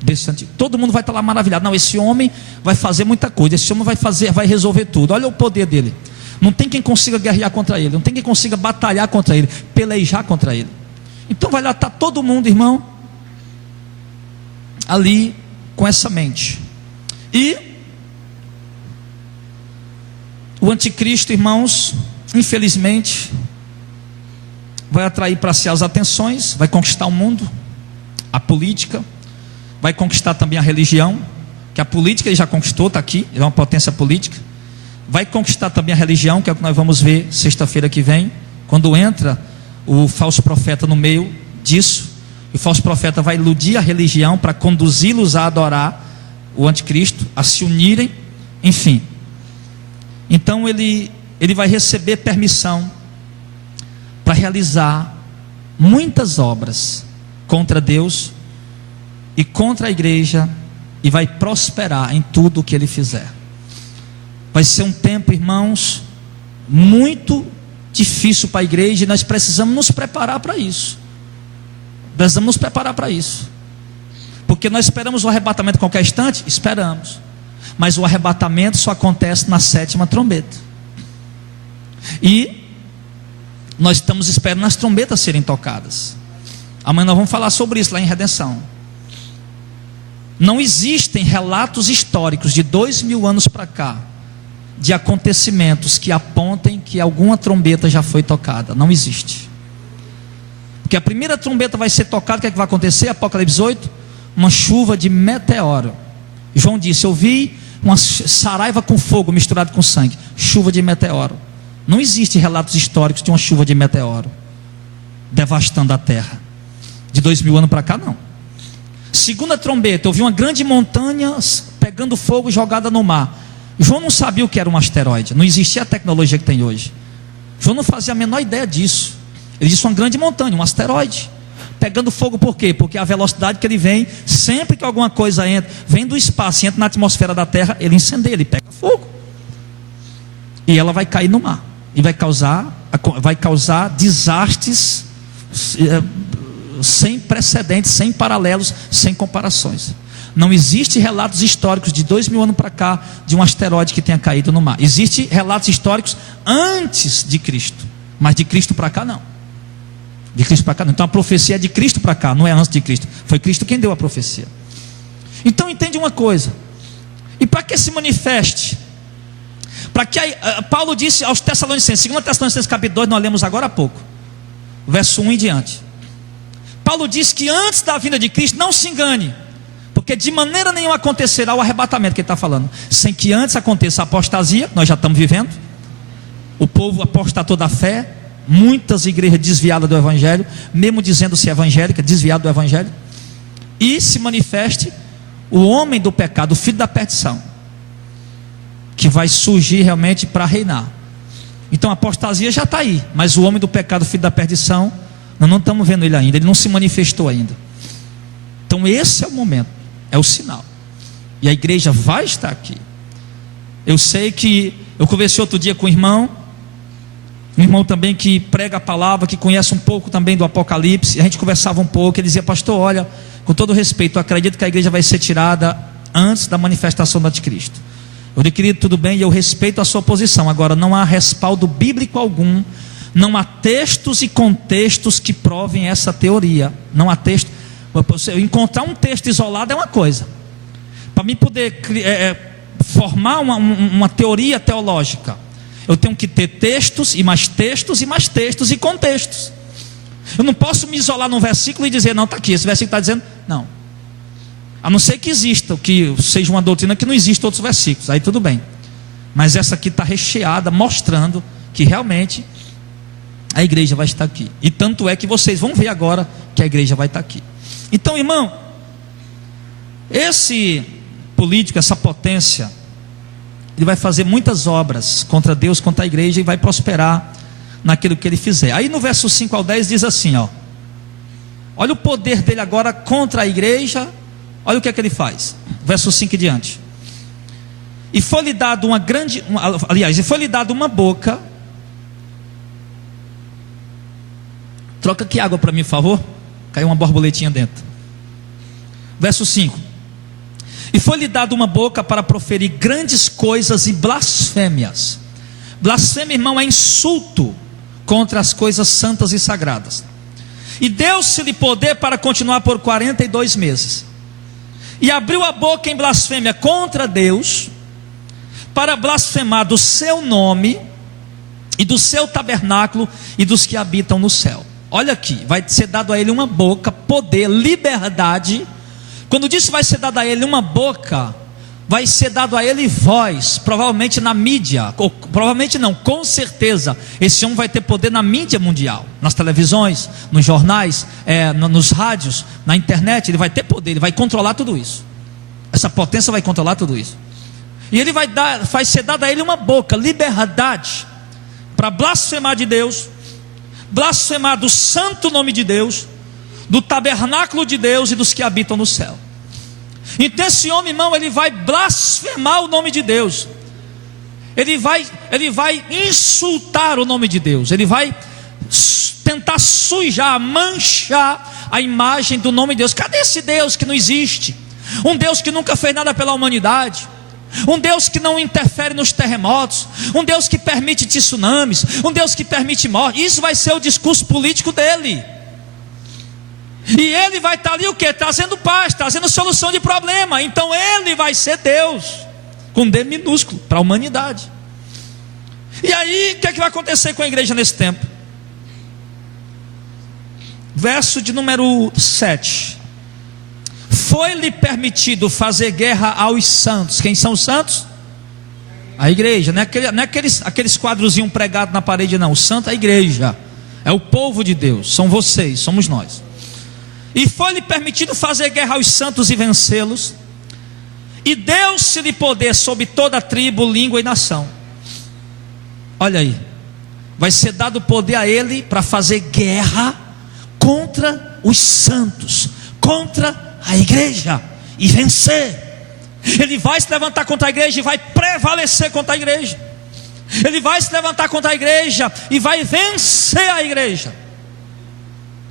desse antigo. Todo mundo vai estar lá maravilhado. Não, esse homem vai fazer muita coisa, esse homem vai resolver tudo. Olha o poder dele. Não tem quem consiga guerrear contra ele, não tem quem consiga batalhar contra ele, pelejar contra ele. Então vai lá estar todo mundo, irmão, ali com essa mente. E o anticristo, irmãos, infelizmente, vai atrair para si as atenções, vai conquistar o mundo, a política, vai conquistar também a religião, que a política ele já conquistou, está aqui, ele é uma potência política. Vai conquistar também a religião, que é o que nós vamos ver sexta-feira que vem, quando entra o falso profeta no meio disso. O falso profeta vai iludir a religião para conduzi-los a adorar o anticristo, a se unirem, enfim. Então ele vai receber permissão para realizar muitas obras contra Deus e contra a igreja, e vai prosperar em tudo o que ele fizer. Vai ser um tempo, irmãos, muito difícil para a igreja, e nós precisamos nos preparar para isso. Precisamos nos preparar para isso. Porque nós esperamos o arrebatamento a qualquer instante? Esperamos. Mas o arrebatamento só acontece na 7ª trombeta. E nós estamos esperando as trombetas serem tocadas. Amanhã nós vamos falar sobre isso lá em Redenção. Não existem relatos históricos de 2000 anos para cá, de acontecimentos que apontem que alguma trombeta já foi tocada. Não existe. Porque a primeira trombeta vai ser tocada, o que é que vai acontecer? Apocalipse 8, uma chuva de meteoro. João disse: eu vi uma saraiva com fogo misturado com sangue. Chuva de meteoro. Não existe relatos históricos de uma chuva de meteoro devastando a terra. De 2000 anos para cá, não. Segunda trombeta, eu vi uma grande montanha pegando fogo e jogada no mar. João não sabia o que era um asteroide, não existia a tecnologia que tem hoje. João não fazia a menor ideia disso. Ele disse uma grande montanha, um asteroide pegando fogo. Por quê? Porque a velocidade que ele vem, sempre que alguma coisa entra, vem do espaço e entra na atmosfera da terra, ele incendeia, ele pega fogo, e ela vai cair no mar, e vai causar desastres sem precedentes, sem paralelos, sem comparações. Não existe relatos históricos de 2000 anos para cá de um asteroide que tenha caído no mar. Existem relatos históricos antes de Cristo, mas de Cristo para cá não. De Cristo para cá não. Então a profecia é de Cristo para cá, não é antes de Cristo. Foi Cristo quem deu a profecia. Então entende uma coisa. E para que se manifeste? Para que Paulo disse aos Tessalonicenses, 2 Tessalonicenses capítulo 2, nós lemos agora há pouco, verso 1 em diante. Paulo diz que antes da vinda de Cristo, não se engane, porque de maneira nenhuma acontecerá o arrebatamento que ele está falando, sem que antes aconteça a apostasia, que nós já estamos vivendo. O povo apostatou da fé, muitas igrejas desviadas do evangelho, mesmo dizendo-se evangélica, desviado do evangelho. E se manifeste o homem do pecado, o filho da perdição, que vai surgir realmente para reinar. Então a apostasia já está aí, mas o homem do pecado, o filho da perdição, nós não estamos vendo ele ainda, ele não se manifestou ainda. Então esse é o momento, é o sinal, e a igreja vai estar aqui. Eu sei que Eu conversei outro dia com um irmão também que prega a palavra, que conhece um pouco também do Apocalipse. A gente conversava um pouco, ele dizia: pastor, olha, com todo respeito, eu acredito que a igreja vai ser tirada antes da manifestação do anticristo. Eu disse: querido, tudo bem, e eu respeito a sua posição. Agora, não há respaldo bíblico algum, não há textos e contextos que provem essa teoria. Não há texto. Eu encontrar um texto isolado é uma coisa. Para mim poder formar uma teoria teológica, eu tenho que ter textos e mais textos e mais textos e contextos. Eu não posso me isolar num versículo e dizer: não, está aqui, esse versículo está dizendo. Não. A não ser que exista, que seja uma doutrina que não existe outros versículos, aí tudo bem. Mas essa aqui está recheada, mostrando que realmente a igreja vai estar aqui. E tanto é que vocês vão ver agora que a igreja vai estar aqui. Então, irmão, esse político, essa potência, ele vai fazer muitas obras contra Deus, contra a igreja, e vai prosperar naquilo que ele fizer. Aí no verso 5 ao 10 diz assim, ó: olha o poder dele agora contra a igreja. Olha o que é que ele faz, verso 5 e diante. E foi-lhe dado e foi-lhe dado uma boca. Troca aqui água para mim, por favor. Caiu uma borboletinha dentro. Verso 5. E foi-lhe dado uma boca para proferir grandes coisas e blasfêmias. Blasfêmia, irmão, é insulto contra as coisas santas e sagradas. E deu-se-lhe poder para continuar por 42 meses. E abriu a boca em blasfêmia contra Deus, para blasfemar do seu nome e do seu tabernáculo e dos que habitam no céu. Olha aqui, vai ser dado a ele uma boca, poder, liberdade. Quando diz que vai ser dado a ele uma boca, vai ser dado a ele voz, provavelmente na mídia, ou provavelmente não, com certeza, esse homem vai ter poder na mídia mundial, nas televisões, nos jornais, nos rádios, na internet. Ele vai ter poder, ele vai controlar tudo isso. Essa potência vai controlar tudo isso. E ele vai ser dado a ele uma boca, liberdade, para blasfemar de Deus, blasfemar do santo nome de Deus, do tabernáculo de Deus e dos que habitam no céu. Então esse homem, irmão, ele vai blasfemar o nome de Deus. Ele vai insultar o nome de Deus. Ele vai tentar sujar, manchar a imagem do nome de Deus. Cadê esse Deus que não existe? Um Deus que nunca fez nada pela humanidade, um Deus que não interfere nos terremotos, um Deus que permite tsunamis, um Deus que permite morte. Isso vai ser o discurso político dele. E ele vai estar ali o quê? Trazendo paz, trazendo solução de problema. Então ele vai ser Deus, com D minúsculo, para a humanidade. E aí, o que é que vai acontecer com a igreja nesse tempo? Verso de número 7. Foi-lhe permitido fazer guerra aos santos. Quem são os santos? A igreja, não é aqueles quadrozinhos pregados na parede, não. O santo é a igreja, é o povo de Deus, são vocês, somos nós. E foi-lhe permitido fazer guerra aos santos e vencê-los. E deu-se-lhe poder sobre toda a tribo, língua e nação. Olha aí, vai ser dado poder a ele para fazer guerra contra os santos, contra a igreja, e vencer. Ele vai se levantar contra a igreja e vai prevalecer contra a igreja. Ele vai se levantar contra a igreja e vai vencer a igreja.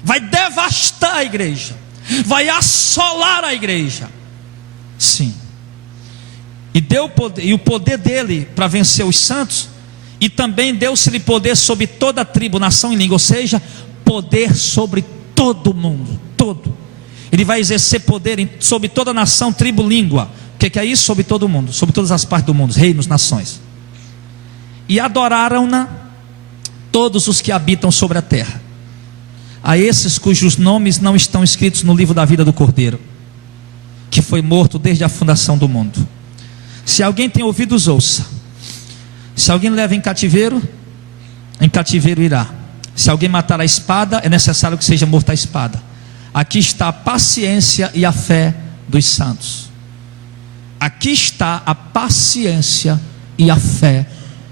Vai devastar a igreja, vai assolar a igreja. Sim. E o poder dele para vencer os santos. E também deu-se-lhe poder sobre toda a tribo, nação e língua. Ou seja, poder sobre todo mundo, todo. Ele vai exercer poder sobre toda a nação, tribo, língua. O que é isso? Sobre todo mundo, sobre todas as partes do mundo, reinos, nações. E adoraram-na todos os que habitam sobre a terra, a esses cujos nomes não estão escritos no livro da vida do Cordeiro, que foi morto desde a fundação do mundo. Se alguém tem ouvidos, ouça. Se alguém leva em cativeiro irá. Se alguém matar a espada, é necessário que seja morto a espada. Aqui está a paciência e a fé dos santos. Aqui está a paciência e a fé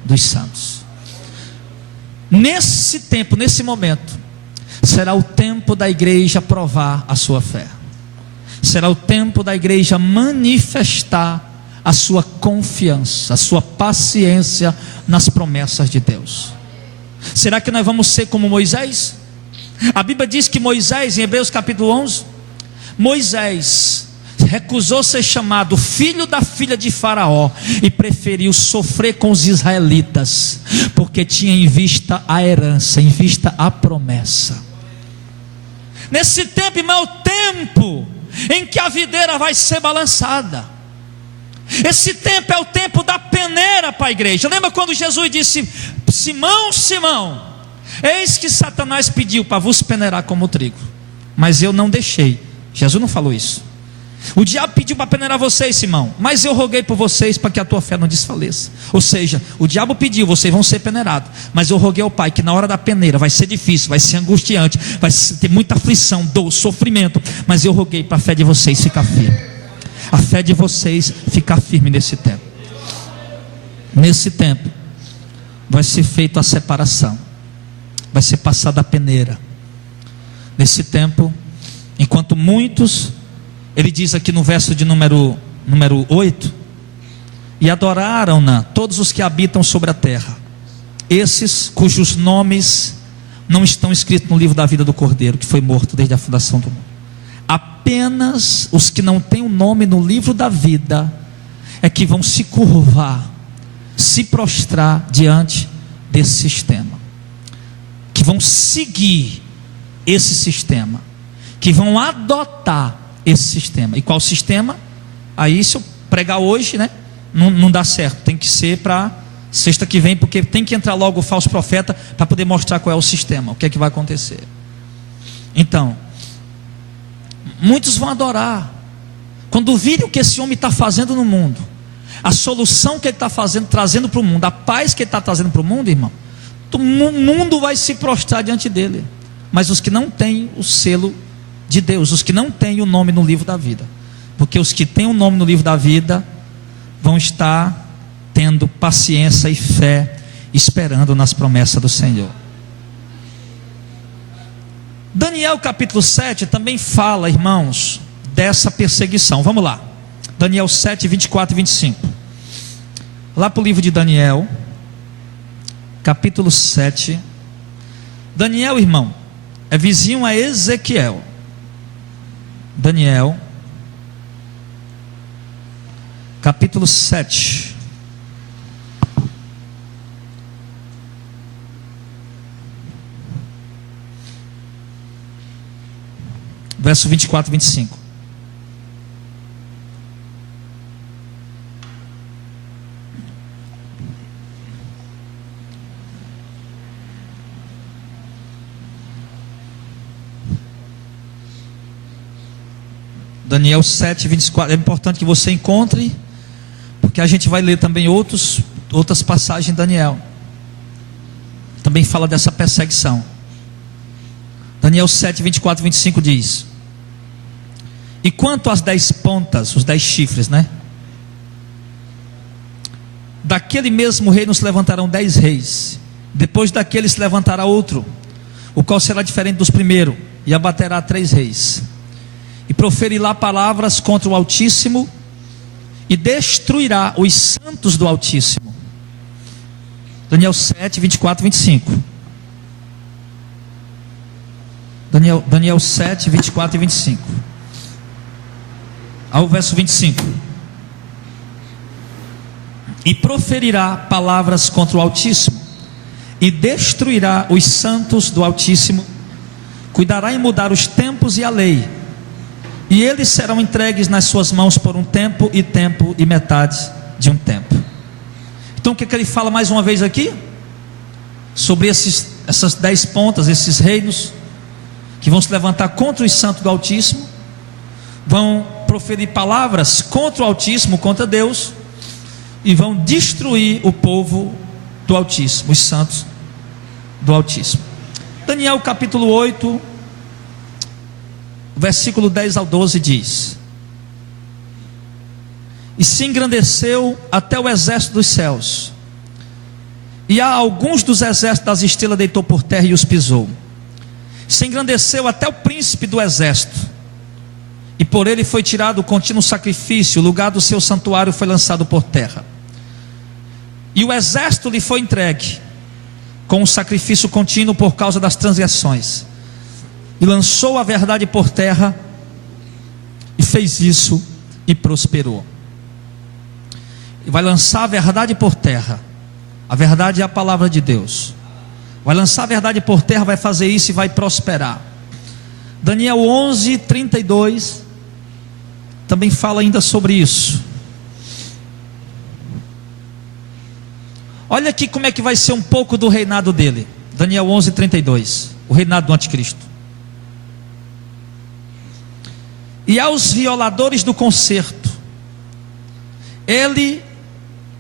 dos santos. Nesse tempo, nesse momento, será o tempo da igreja provar a sua fé. Será o tempo da igreja manifestar a sua confiança, a sua paciência nas promessas de Deus. Será que nós vamos ser como Moisés? A Bíblia diz que Moisés, em Hebreus capítulo 11, Moisés recusou ser chamado filho da filha de Faraó e preferiu sofrer com os israelitas, porque tinha em vista a herança, em vista a promessa. Nesse tempo, irmão, é o tempo em que a videira vai ser balançada. Esse tempo é o tempo da peneira para a igreja. Lembra quando Jesus disse: Simão, Simão, eis que Satanás pediu para vos peneirar como trigo, mas eu não deixei. Jesus não falou isso. O diabo pediu para peneirar vocês, Simão, mas eu roguei por vocês para que a tua fé não desfaleça. Ou seja, o diabo pediu, vocês vão ser peneirados, mas eu roguei ao Pai que na hora da peneira vai ser difícil, vai ser angustiante, vai ter muita aflição, dor, sofrimento, mas eu roguei para a fé de vocês ficar firme. A fé de vocês ficar firme nesse tempo. Nesse tempo vai ser feita a separação, vai ser passada a peneira. Nesse tempo, enquanto muitos, ele diz aqui no verso de número 8: e adoraram-na todos os que habitam sobre a terra, esses cujos nomes não estão escritos no livro da vida do Cordeiro, que foi morto desde a fundação do mundo. Apenas os que não têm o nome no livro da vida é que vão se curvar, se prostrar diante desse sistema, que vão seguir esse sistema, que vão adotar esse sistema. E qual sistema? Aí, se eu pregar hoje, né, não dá certo. Tem que ser para sexta que vem, porque tem que entrar logo o falso profeta para poder mostrar qual é o sistema, o que é que vai acontecer. Então, muitos vão adorar quando virem o que esse homem está fazendo no mundo, a solução que ele está fazendo, trazendo para o mundo, a paz que ele está trazendo para o mundo, irmão. O mundo vai se prostrar diante dele. Mas os que não têm o selo de Deus, os que não têm o nome no livro da vida, porque os que têm o nome no livro da vida vão estar tendo paciência e fé, esperando nas promessas do Senhor. Daniel capítulo 7 também fala, irmãos, dessa perseguição. Vamos lá, Daniel 7, 24 e 25. Lá para o livro de Daniel capítulo 7. Daniel, irmão, é vizinho a Ezequiel. Daniel capítulo 7, verso 24 e 25. Daniel 7, 24. É importante que você encontre, porque a gente vai ler também outras passagens de Daniel. Também fala dessa perseguição. Daniel 7, 24 e 25 diz: e quanto às 10 pontas, os 10 chifres, né? Daquele mesmo reino se levantarão 10 reis. Depois daquele se levantará outro, o qual será diferente dos primeiros, e abaterá 3 reis. E proferirá palavras contra o Altíssimo, e destruirá os santos do Altíssimo. Daniel 7, 24 e 25. Daniel 7, 24 e 25. Ao verso 25. E proferirá palavras contra o Altíssimo, e destruirá os santos do Altíssimo, cuidará em mudar os tempos e a lei, e eles serão entregues nas suas mãos por um tempo e metade de um tempo. Então o que ele fala mais uma vez aqui? Sobre essas 10 pontas, esses reinos que vão se levantar contra os santos do Altíssimo, vão proferir palavras contra o Altíssimo, contra Deus, e vão destruir o povo do Altíssimo, os santos do Altíssimo. Daniel capítulo 8, versículo 10 ao 12 diz: e se engrandeceu até o exército dos céus, e a alguns dos exércitos das estrelas deitou por terra e os pisou. Se engrandeceu até o príncipe do exército, e por ele foi tirado o contínuo sacrifício, o lugar do seu santuário foi lançado por terra. E o exército lhe foi entregue, com o sacrifício contínuo por causa das transgressões. E lançou a verdade por terra, e fez isso, e prosperou. E vai lançar a verdade por terra. A verdade é a palavra de Deus. Vai lançar a verdade por terra, vai fazer isso e vai prosperar. Daniel 11, 32 também fala ainda sobre isso. Olha aqui como é que vai ser um pouco do reinado dele. Daniel 11, 32. O reinado do anticristo. E aos violadores do concerto, ele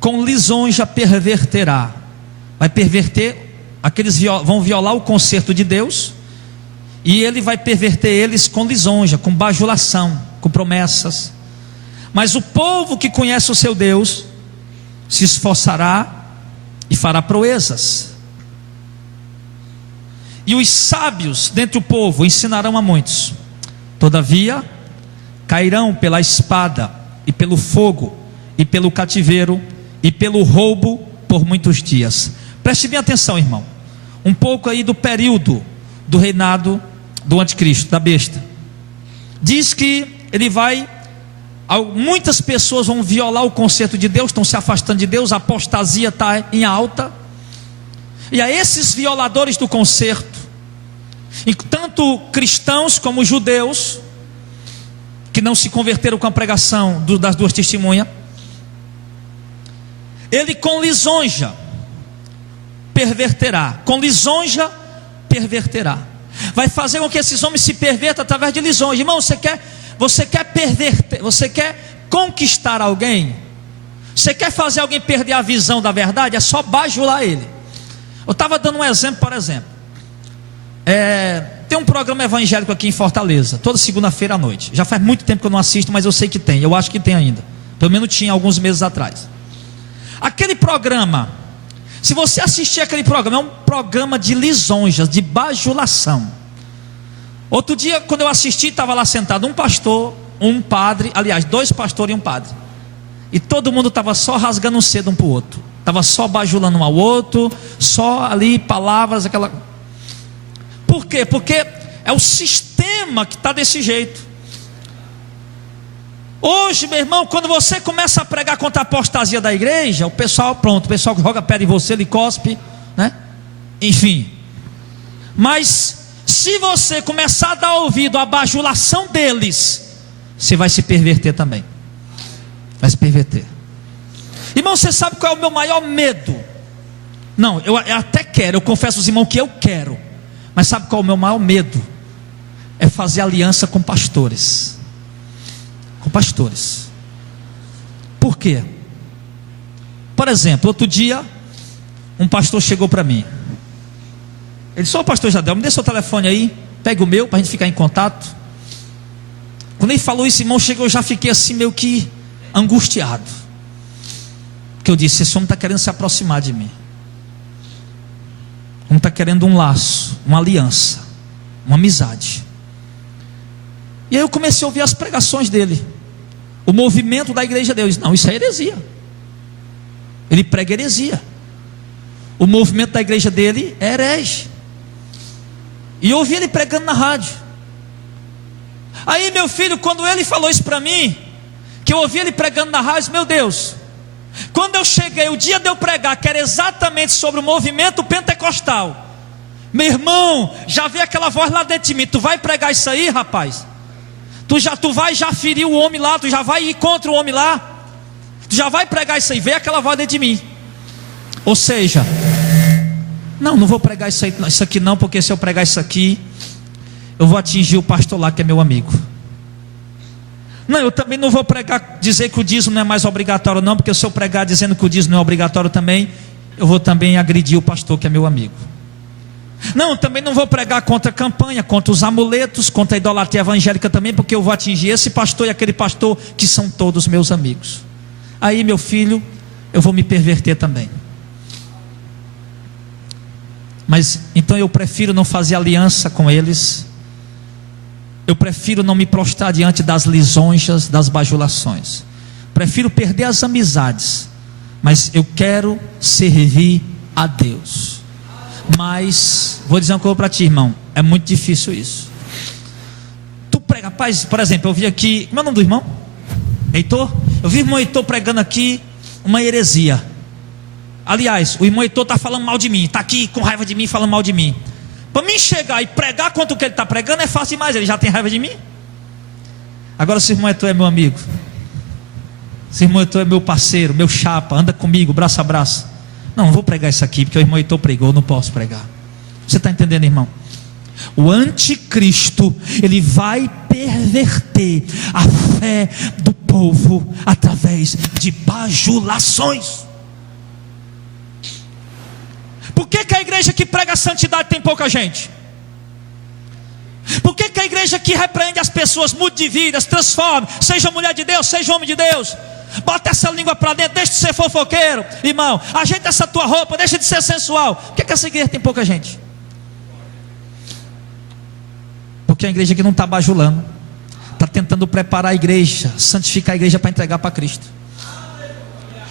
com lisonja perverterá. Vai perverter, aqueles vão violar o concerto de Deus, e ele vai perverter eles com lisonja, com bajulação, com promessas. Mas o povo que conhece o seu Deus se esforçará e fará proezas. E os sábios dentre o povo ensinarão a muitos. Todavia cairão pela espada e pelo fogo e pelo cativeiro e pelo roubo por muitos dias. Preste bem atenção, irmão. Um pouco aí do período do reinado do anticristo, da besta. Diz que ele vai, muitas pessoas vão violar o conceito de Deus, estão se afastando de Deus, a apostasia está em alta. E a esses violadores do concerto, e tanto cristãos como judeus, que não se converteram com a pregação das duas testemunhas, ele com lisonja perverterá, com lisonja perverterá, vai fazer com que esses homens se pervertam através de lisonja. Irmão, você quer perverter, você quer conquistar alguém, você quer fazer alguém perder a visão da verdade, é só bajular ele. Eu estava dando um exemplo, por exemplo, tem um programa evangélico aqui em Fortaleza, toda segunda-feira à noite. Já faz muito tempo que eu não assisto, mas eu sei que tem, eu acho que tem ainda, pelo menos tinha alguns meses atrás. Aquele programa, se você assistir aquele programa, é um programa de lisonjas, de bajulação. Outro dia, quando eu assisti, estava lá sentado um pastor, um padre, aliás, 2 pastores e um padre, e todo mundo estava só rasgando um cedo um para o outro, estava só bajulando um ao outro, só ali palavras, aquela... Por quê? Porque é o sistema que está desse jeito. Hoje, meu irmão, quando você começa a pregar contra a apostasia da igreja, o pessoal joga pedra em você, ele cospe, né? Enfim. Mas se você começar a dar ouvido à bajulação deles, você vai se perverter também. Vai se perverter. Irmão, você sabe qual é o meu maior medo? Não, eu até quero, eu confesso aos irmãos que eu quero. Mas sabe qual é o meu maior medo? É fazer aliança com pastores. Com pastores. Por quê? Por exemplo, outro dia um pastor chegou para mim. Ele disse: "Ô pastor Jadel, me dê seu telefone aí, pega o meu para a gente ficar em contato." Quando ele falou isso, irmão, chegou, eu já fiquei assim meio que angustiado, porque eu disse: esse homem está querendo se aproximar de mim. Um está querendo um laço, uma aliança, uma amizade. E aí eu comecei a ouvir as pregações dele, o movimento da igreja dele. Eu disse: não, isso é heresia. Ele prega heresia. O movimento da igreja dele é herege. E eu ouvi ele pregando na rádio. Aí meu filho, quando ele falou isso para mim, que eu ouvi ele pregando na rádio, meu Deus, quando eu cheguei, o dia de eu pregar, que era exatamente sobre o movimento pentecostal, meu irmão, já veio aquela voz lá dentro de mim: tu vai pregar isso aí, rapaz? Tu vai já ferir o homem lá, tu já vai ir contra o homem lá, tu já vai pregar isso aí. Veio aquela voz dentro de mim. Ou seja, não vou pregar isso aqui não, porque se eu pregar isso aqui, eu vou atingir o pastor lá que é meu amigo. Não, eu também não vou pregar, dizer que o dízimo não é mais obrigatório não, porque se eu pregar dizendo que o dízimo não é obrigatório também, eu vou também agredir o pastor que é meu amigo. Não, também não vou pregar contra a campanha, contra os amuletos, contra a idolatria evangélica também, porque eu vou atingir esse pastor e aquele pastor que são todos meus amigos. Aí, meu filho, eu vou me perverter também. Mas então eu prefiro não fazer aliança com eles, eu prefiro não me prostrar diante das lisonjas, das bajulações. Prefiro perder as amizades, mas eu quero servir a Deus. Mas vou dizer uma coisa para ti, irmão, é muito difícil isso. Tu prega, rapaz, por exemplo, eu vi aqui, como é o nome do irmão? Heitor? Eu vi o irmão Heitor pregando aqui uma heresia. Aliás, o irmão Heitor está falando mal de mim, está aqui com raiva de mim, falando mal de mim. Para mim chegar e pregar contra o que ele está pregando é fácil demais, ele já tem raiva de mim. Agora, se o irmão Heitor é meu amigo, se o irmão Heitor é meu parceiro, meu chapa, anda comigo, braço a braço, não vou pregar isso aqui, porque o irmão Heitor pregou, não posso pregar. Você está entendendo, irmão? O anticristo, ele vai perverter a fé do povo através de bajulações. Por que a igreja que prega a santidade tem pouca gente? Por que a igreja que repreende as pessoas mude de vida, transforme, seja mulher de Deus, seja homem de Deus, bota essa língua para dentro, deixa de ser fofoqueiro, irmão, ajeita essa tua roupa, deixa de ser sensual? Por que essa igreja tem pouca gente? Porque a igreja que não está bajulando, está tentando preparar a igreja, santificar a igreja para entregar para Cristo.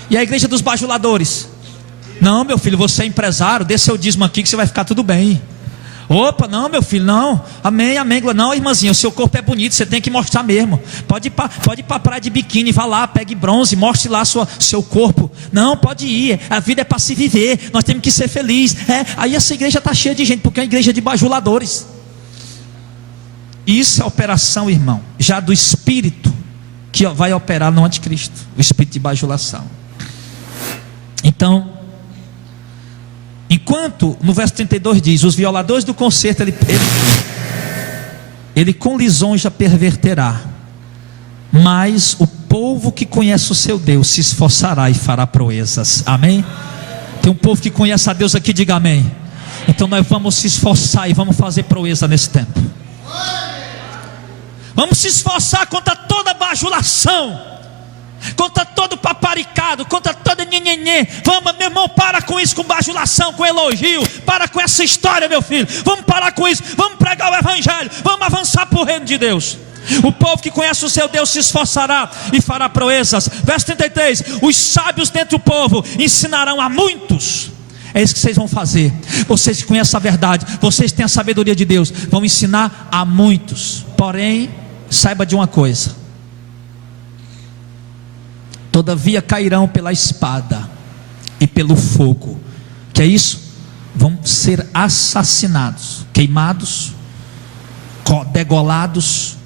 E a igreja dos bajuladores: não, meu filho, você é empresário, dê seu dízimo aqui que você vai ficar tudo bem. Opa, não, meu filho, não, amém, amém, não, irmãzinha, o seu corpo é bonito, você tem que mostrar mesmo. Pode ir para a praia de biquíni, vá lá, pegue bronze, mostre lá seu corpo. Não, pode ir, a vida é para se viver, nós temos que ser felizes. Aí essa igreja está cheia de gente, porque é uma igreja de bajuladores. Isso é operação, irmão, já do espírito que vai operar no anticristo, o espírito de bajulação. Então, enquanto no verso 32 diz: os violadores do concerto, ele com lisonja perverterá, mas o povo que conhece o seu Deus se esforçará e fará proezas. Amém? Tem um povo que conhece a Deus aqui, diga amém. Então nós vamos se esforçar e vamos fazer proeza nesse tempo. Vamos se esforçar contra toda bajulação, contra todo paparicado, contra toda nhenhenhê. Vamos, meu irmão, para com isso, com bajulação, com elogio. Para com essa história, meu filho. Vamos parar com isso, vamos pregar o evangelho, vamos avançar para o reino de Deus. O povo que conhece o seu Deus se esforçará e fará proezas. Verso 33: os sábios dentre o povo ensinarão a muitos. É isso que vocês vão fazer. Vocês que conhecem a verdade, vocês têm a sabedoria de Deus, vão ensinar a muitos. Porém, saiba de uma coisa: todavia cairão pela espada e pelo fogo. Que é isso? Vão ser assassinados, queimados, degolados,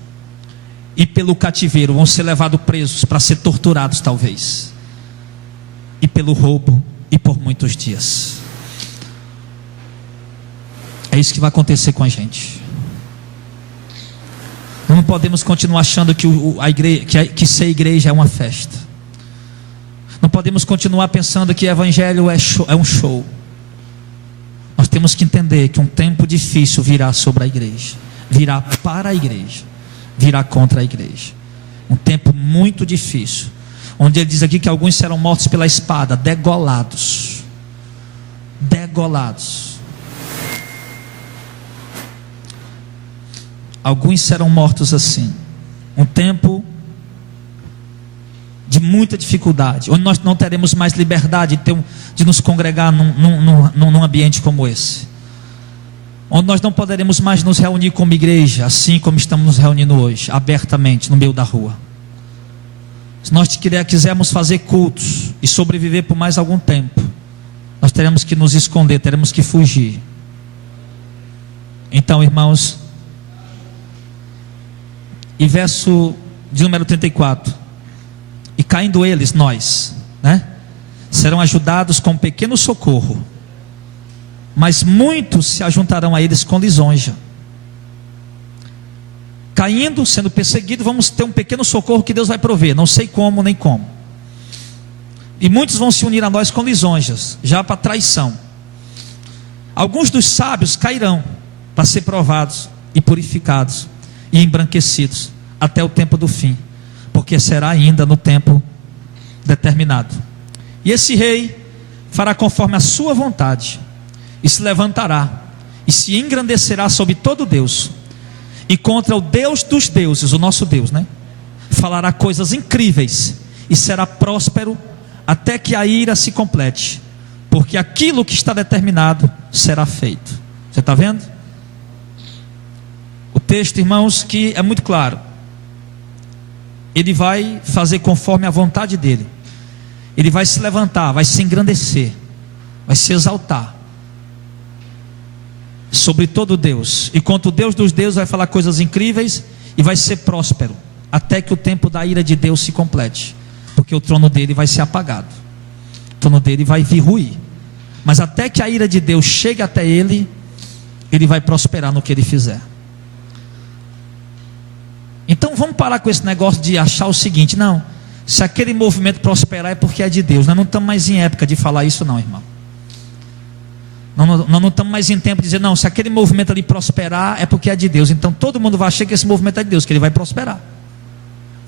e pelo cativeiro vão ser levados presos para ser torturados, talvez, e pelo roubo, e por muitos dias. É isso que vai acontecer com a gente. Não podemos continuar achando que que ser igreja é uma festa. Não podemos continuar pensando que evangelho é um show. Nós temos que entender que um tempo difícil virá sobre a igreja, virá para a igreja, virá contra a igreja. Um tempo muito difícil, onde ele diz aqui que alguns serão mortos pela espada, degolados. Alguns serão mortos assim. Um tempo de muita dificuldade, onde nós não teremos mais liberdade de nos congregar num ambiente como esse, onde nós não poderemos mais nos reunir como igreja, assim como estamos nos reunindo hoje, abertamente no meio da rua. Se nós quisermos fazer cultos e sobreviver por mais algum tempo, nós teremos que nos esconder, teremos que fugir. Então, irmãos, e verso de número 34: e caindo eles, nós, serão ajudados com um pequeno socorro, mas muitos se ajuntarão a eles com lisonja. Caindo, sendo perseguido, vamos ter um pequeno socorro que Deus vai prover, não sei como nem como. E muitos vão se unir a nós com lisonjas, já para traição. Alguns dos sábios cairão para ser provados e purificados e embranquecidos até o tempo do fim, porque será ainda no tempo determinado. E esse rei fará conforme a sua vontade, e se levantará, e se engrandecerá sobre todo Deus, e contra o Deus dos deuses, o nosso Deus, né? Falará coisas incríveis e será próspero até que a ira se complete, porque aquilo que está determinado será feito. Você está vendo? O texto, irmãos, que é muito claro. Ele vai fazer conforme a vontade dele. Ele vai se levantar, vai se engrandecer, vai se exaltar sobre todo Deus, e contra o Deus dos deuses vai falar coisas incríveis e vai ser próspero até que o tempo da ira de Deus se complete, porque o trono dele vai ser apagado, o trono dele vai vir ruir, mas até que a ira de Deus chegue até ele, ele vai prosperar no que ele fizer. Então vamos parar com esse negócio de achar o seguinte: não, se aquele movimento prosperar é porque é de Deus. Nós não estamos mais em época de falar isso não, irmão. Nós não estamos mais em tempo de dizer, não, se aquele movimento ali prosperar é porque é de Deus. Então todo mundo vai achar que esse movimento é de Deus, que ele vai prosperar.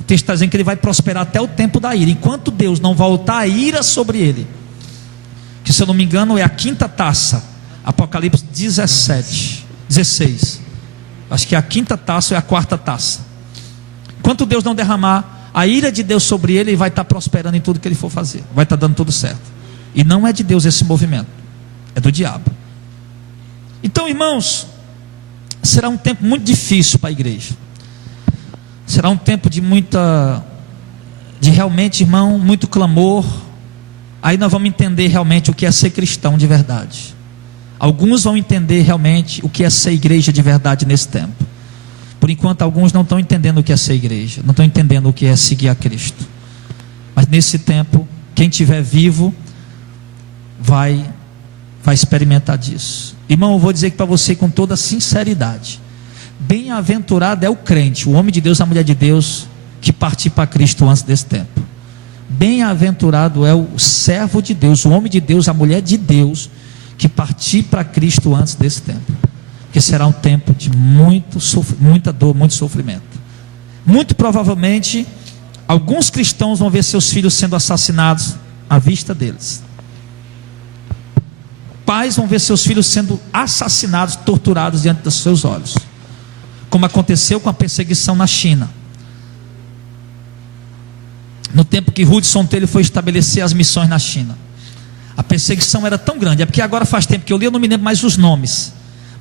O texto está dizendo que ele vai prosperar até o tempo da ira, enquanto Deus não voltar a ira sobre ele, que se eu não me engano é a quinta taça, Apocalipse 16, acho que é a quinta taça ou é a quarta taça. Enquanto Deus não derramar a ira de Deus sobre ele, ele vai estar prosperando em tudo que ele for fazer, vai estar dando tudo certo. E não é de Deus esse movimento, é do diabo. Então, irmãos, será um tempo muito difícil para a igreja. Será um tempo de realmente, irmão, muito clamor. Aí nós vamos entender realmente o que é ser cristão de verdade. Alguns vão entender realmente o que é ser igreja de verdade nesse tempo. Por enquanto, alguns não estão entendendo o que é ser igreja, não estão entendendo o que é seguir a Cristo. Mas nesse tempo, quem estiver vivo vai experimentar disso. Irmão, eu vou dizer aqui para você com toda sinceridade: bem-aventurado é o crente, o homem de Deus, a mulher de Deus, que partir para Cristo antes desse tempo. Bem-aventurado é o servo de Deus, o homem de Deus, a mulher de Deus, que partir para Cristo antes desse tempo, porque será um tempo de muita dor, muito sofrimento. Muito provavelmente alguns cristãos vão ver seus filhos sendo assassinados à vista deles. Pais vão ver seus filhos sendo assassinados, torturados diante dos seus olhos, como aconteceu com a perseguição na China, no tempo que Hudson Taylor foi estabelecer as missões na China. A perseguição era tão grande, é porque agora faz tempo que eu li, eu não me lembro mais os nomes,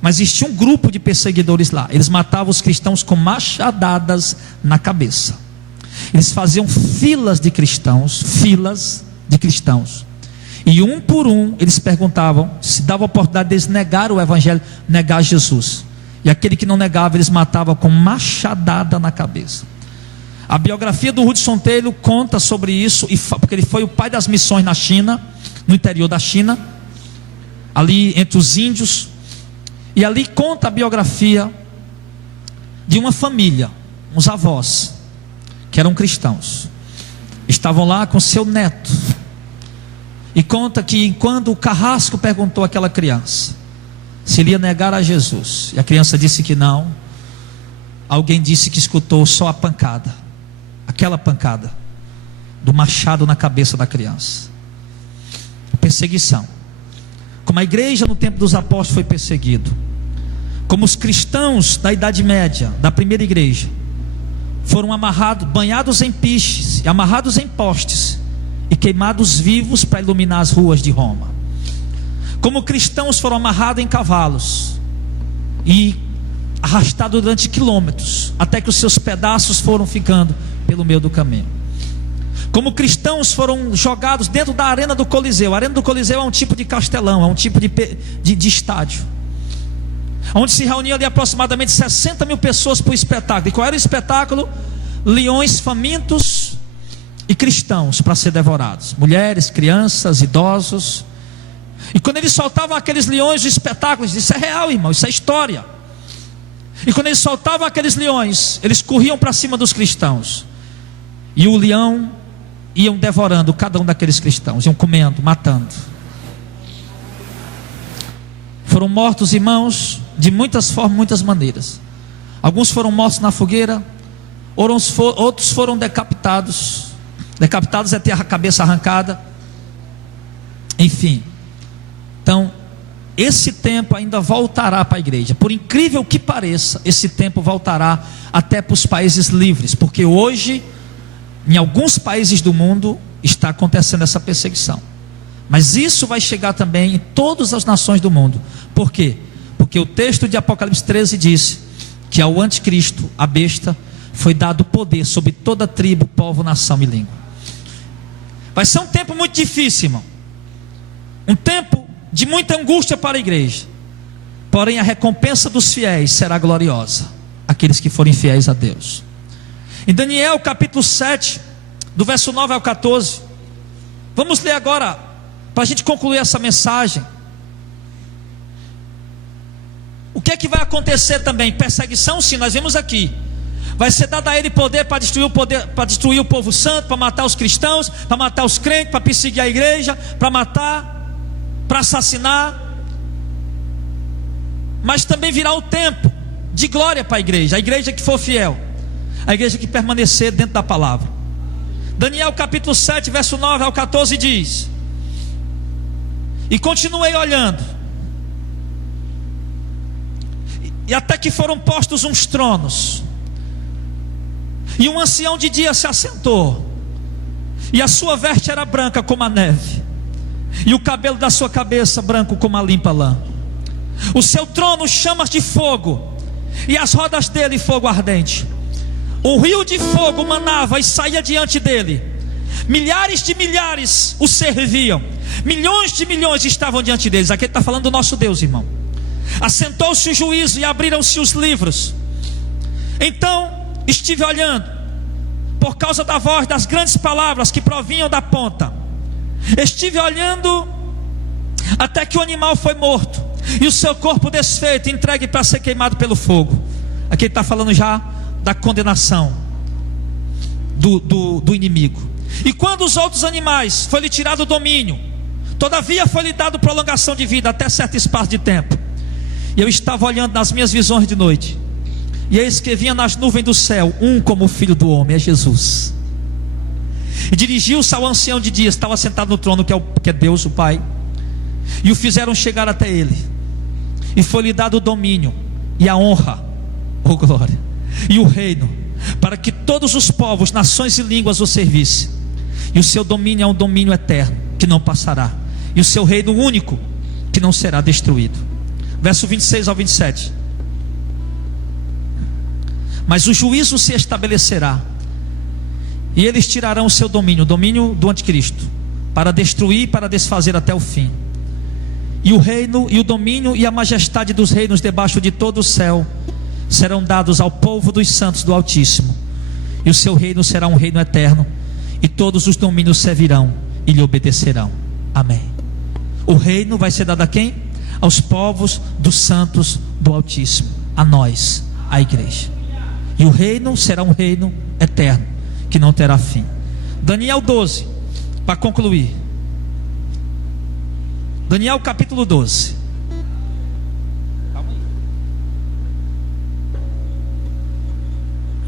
mas existia um grupo de perseguidores lá. Eles matavam os cristãos com machadadas na cabeça. Eles faziam filas de cristãos, e um por um eles perguntavam, se dava a oportunidade deles negar o evangelho, negar Jesus, e aquele que não negava, eles matavam com machadada na cabeça. A biografia do Hudson Taylor conta sobre isso, porque ele foi o pai das missões na China, no interior da China, ali entre os índios, e ali conta a biografia de uma família, uns avós, que eram cristãos, estavam lá com seu neto, e conta que quando o carrasco perguntou àquela criança se ele ia negar a Jesus, e a criança disse que não, alguém disse que escutou só a pancada, aquela pancada do machado na cabeça da criança. Perseguição, como a igreja no tempo dos apóstolos foi perseguido, como os cristãos da Idade Média, da primeira igreja, foram amarrados, banhados em piches, amarrados em postes e queimados vivos para iluminar as ruas de Roma. Como cristãos foram amarrados em cavalos e arrastados durante quilômetros, até que os seus pedaços foram ficando pelo meio do caminho. Como cristãos foram jogados dentro da arena do Coliseu. A arena do Coliseu é um tipo de castelão, é um tipo de estádio, onde se reuniam ali aproximadamente 60 mil pessoas por espetáculo. E qual era o espetáculo? Leões famintos e cristãos para ser devorados, mulheres, crianças, idosos. E quando eles soltavam aqueles leões, os espetáculos, isso é real, irmão, isso é história. E quando eles soltavam aqueles leões, eles corriam para cima dos cristãos, e o leão iam devorando cada um daqueles cristãos, iam comendo, matando. Foram mortos, irmãos, de muitas formas, muitas maneiras. Alguns foram mortos na fogueira, outros foram decapitados. Decapitados é ter a cabeça arrancada. Enfim, então esse tempo ainda voltará para a igreja. Por incrível que pareça, esse tempo voltará até para os países livres, porque hoje, em alguns países do mundo, está acontecendo essa perseguição. Mas isso vai chegar também em todas as nações do mundo. Por quê? Porque o texto de Apocalipse 13 diz que ao anticristo, a besta, foi dado poder sobre toda tribo, povo, nação e língua. Vai ser um tempo muito difícil, irmão. Um tempo de muita angústia para a igreja. Porém a recompensa dos fiéis será gloriosa, aqueles que forem fiéis a Deus. Em Daniel capítulo 7, do verso 9 ao 14, vamos ler agora, para a gente concluir essa mensagem. O que é que vai acontecer também? Perseguição, sim, nós vemos aqui. Vai ser dado a ele poder para destruir o povo santo, para matar os cristãos, para matar os crentes, para perseguir a igreja, para matar, para assassinar. Mas também virá o tempo de glória para a igreja que for fiel, a igreja que permanecer dentro da palavra. Daniel capítulo 7, verso 9 ao 14 diz: e continuei olhando, e até que foram postos uns tronos, e um ancião de dia se assentou, e a sua veste era branca como a neve, e o cabelo da sua cabeça branco como a limpa lã. O seu trono chamas de fogo, e as rodas dele fogo ardente. O rio de fogo manava e saía diante dele. Milhares de milhares o serviam, milhões de milhões estavam diante deles. Aqui ele está falando do nosso Deus, irmão. Assentou-se o juízo e abriram-se os livros. Então estive olhando, por causa da voz das grandes palavras que provinham da ponta. Estive olhando até que o animal foi morto, e o seu corpo desfeito, entregue para ser queimado pelo fogo. Aqui ele está falando já da condenação do inimigo. E quando os outros animais foi-lhe tirado o domínio, todavia foi-lhe dado prolongação de vida até certo espaço de tempo. E eu estava olhando nas minhas visões de noite, e eis que vinha nas nuvens do céu um como o Filho do Homem, é Jesus. E dirigiu-se ao ancião de dias, estava sentado no trono, que é Deus o Pai, e o fizeram chegar até ele, e foi-lhe dado o domínio, e a honra, ou glória, e o reino, para que todos os povos, nações e línguas o servissem. E o seu domínio é um domínio eterno, que não passará, e o seu reino único, que não será destruído. Verso 26 ao 27. Mas o juízo se estabelecerá, e eles tirarão o seu domínio, o domínio do anticristo, para destruir e para desfazer até o fim. E o reino e o domínio e a majestade dos reinos debaixo de todo o céu serão dados ao povo dos santos do Altíssimo, e o seu reino será um reino eterno, e todos os domínios servirão e lhe obedecerão. Amém. O reino vai ser dado a quem? Aos povos dos santos do Altíssimo, a nós, a igreja. E o reino será um reino eterno, que não terá fim. Daniel 12, para concluir. Daniel capítulo 12.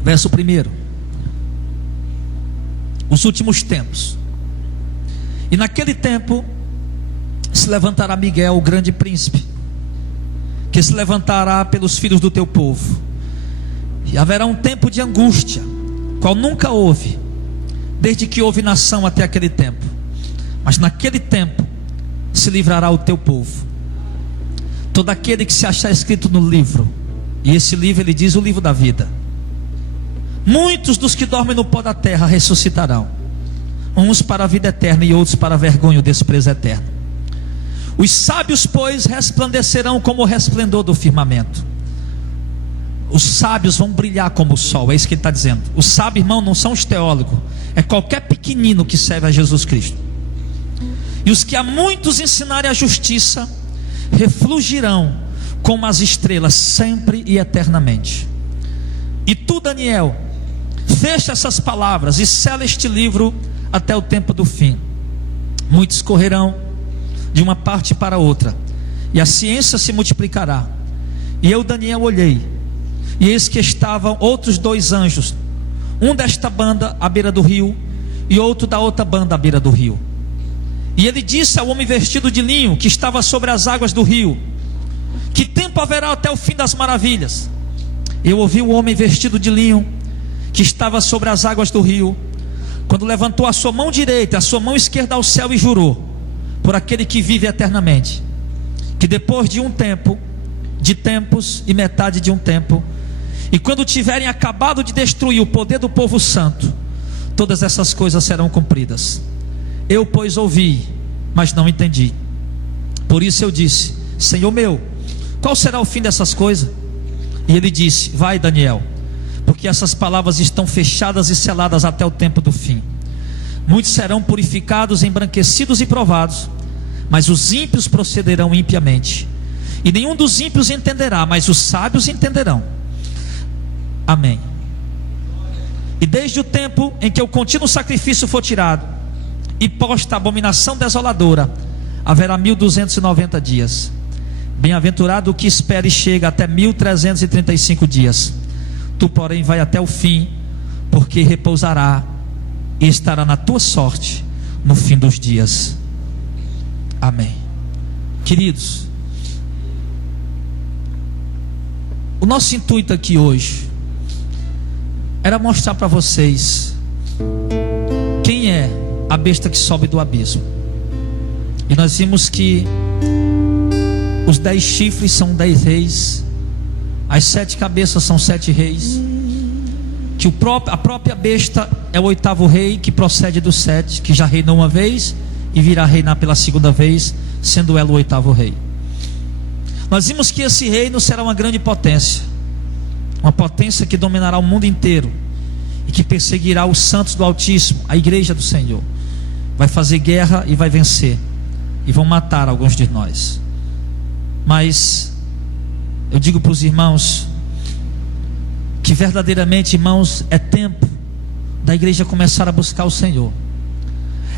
Verso 1. Os últimos tempos. E naquele tempo se levantará Miguel, o grande príncipe, que se levantará pelos filhos do teu povo. E haverá um tempo de angústia, qual nunca houve, desde que houve nação até aquele tempo. Mas naquele tempo se livrará o teu povo, todo aquele que se achar escrito no livro. E esse livro, ele diz, o livro da vida. Muitos dos que dormem no pó da terra ressuscitarão, uns para a vida eterna e outros para a vergonha e o desprezo eterno. Os sábios, pois, resplandecerão como o resplendor do firmamento. Os sábios vão brilhar como o sol, é isso que ele está dizendo. Os sábios, irmão, não são os teólogos, é qualquer pequenino que serve a Jesus Cristo. E os que a muitos ensinarem a justiça refulgirão como as estrelas, sempre e eternamente. E tu, Daniel, fecha essas palavras e sela este livro até o tempo do fim. Muitos correrão de uma parte para outra, e a ciência se multiplicará. E eu, Daniel, olhei, e eis que estavam outros 2 anjos, um desta banda à beira do rio, e outro da outra banda à beira do rio. E ele disse ao homem vestido de linho, que estava sobre as águas do rio: que tempo haverá até o fim das maravilhas? Eu ouvi o homem vestido de linho, que estava sobre as águas do rio, quando levantou a sua mão direita, a sua mão esquerda ao céu, e jurou por aquele que vive eternamente, que depois de um tempo, de tempos e metade de um tempo, e quando tiverem acabado de destruir o poder do povo santo, todas essas coisas serão cumpridas. Eu, pois, ouvi, mas não entendi. Por isso eu disse: Senhor meu, qual será o fim dessas coisas? E ele disse: vai, Daniel, porque essas palavras estão fechadas e seladas até o tempo do fim. Muitos serão purificados, embranquecidos e provados, mas os ímpios procederão impiamente, e nenhum dos ímpios entenderá, mas os sábios entenderão. Amém. E desde o tempo em que o contínuo sacrifício for tirado e posta a abominação desoladora, haverá 1290 dias. Bem-aventurado o que espera e chega até 1335 dias. Tu, porém, vai até o fim, porque repousará e estará na tua sorte no fim dos dias. Amém. Queridos, o nosso intuito aqui hoje era mostrar para vocês quem é a besta que sobe do abismo. E nós vimos que os 10 chifres são 10 reis, as 7 cabeças são 7 reis, que a própria besta é o 8º rei, que procede dos 7, que já reinou uma vez e virá reinar pela segunda vez, sendo ela o 8º rei. Nós vimos que esse reino será uma grande potência, uma potência que dominará o mundo inteiro e que perseguirá os santos do Altíssimo, a igreja do Senhor. Vai fazer guerra e vai vencer, e vão matar alguns de nós. Mas eu digo para os irmãos que verdadeiramente, irmãos, é tempo da igreja começar a buscar o Senhor.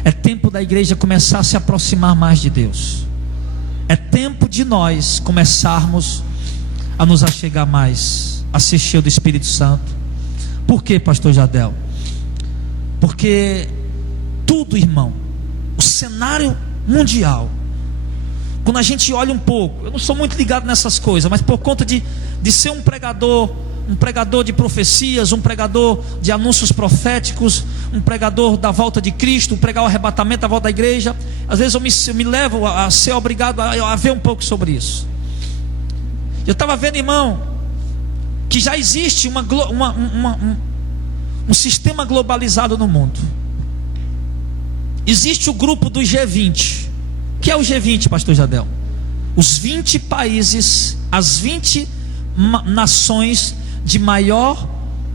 É tempo da igreja começar a se aproximar mais de Deus. É tempo de nós começarmos a nos achegar mais, a ser cheio do Espírito Santo. Por quê, pastor Jadel? Porque tudo, irmão, o cenário mundial, quando a gente olha um pouco, eu não sou muito ligado nessas coisas, mas por conta de ser um pregador de profecias, um pregador de anúncios proféticos, um pregador da volta de Cristo, pregar o arrebatamento da volta da igreja, às vezes eu me levo a ser obrigado a ver um pouco sobre isso. Eu estava vendo, irmão, que já existe um sistema globalizado no mundo. Existe o grupo do G20. O que é o G20, pastor Jadel? Os 20 países, as 20 nações de maior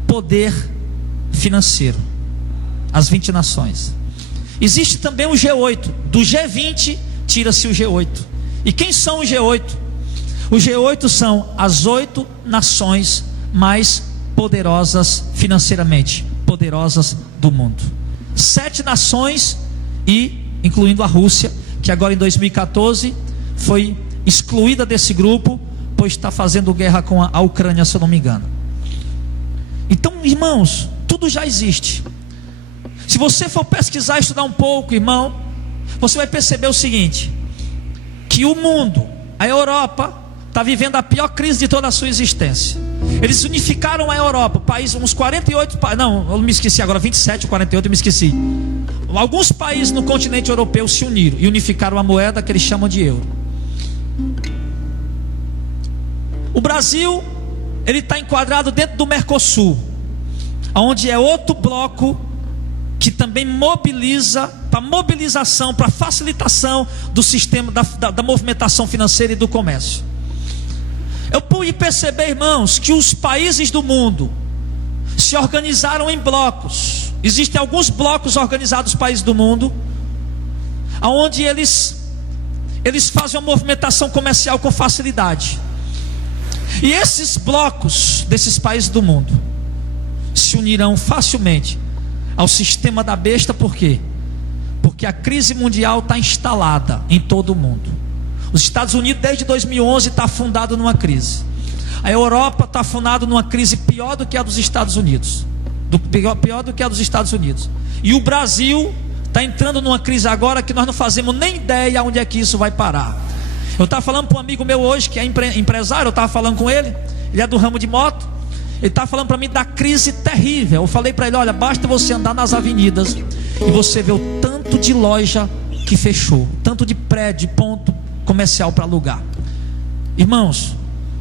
poder financeiro. As 20 nações. Existe também o G8. Do G20 tira-se o G8. E quem são os G8? Os G8 são as 8 nações mais poderosas financeiramente, poderosas do mundo. 7 nações, e incluindo a Rússia, que agora em 2014 foi excluída desse grupo, pois está fazendo guerra com a Ucrânia, se eu não me engano. Então, irmãos, tudo já existe. Se você for pesquisar, estudar um pouco, irmão, você vai perceber o seguinte: que o mundo, a Europa, está vivendo a pior crise de toda a sua existência. Eles unificaram a Europa, uns 48, não, eu me esqueci agora, 27 ou 48, eu me esqueci. Alguns países no continente europeu se uniram e unificaram a moeda que eles chamam de euro. O Brasil, ele está enquadrado dentro do Mercosul, onde é outro bloco que também mobiliza, para mobilização, para facilitação do sistema da movimentação financeira e do comércio. Eu pude perceber, irmãos, que os países do mundo se organizaram em blocos. Existem alguns blocos organizados nos países do mundo, onde eles fazem uma movimentação comercial com facilidade. E esses blocos desses países do mundo se unirão facilmente ao sistema da besta. Por quê? Porque a crise mundial está instalada em todo o mundo. Os Estados Unidos desde 2011 está afundado numa crise. A Europa está afundada numa crise pior do que a dos Estados Unidos, pior do que a dos Estados Unidos. E o Brasil está entrando numa crise agora que nós não fazemos nem ideia onde é que isso vai parar. Eu estava falando para um amigo meu hoje, que é empresário, eu estava falando com ele é do ramo de moto. Ele estava falando para mim da crise terrível. Eu falei para ele: olha, basta você andar nas avenidas e você vê o tanto de loja que fechou, tanto de prédio, ponto comercial para alugar. Irmãos,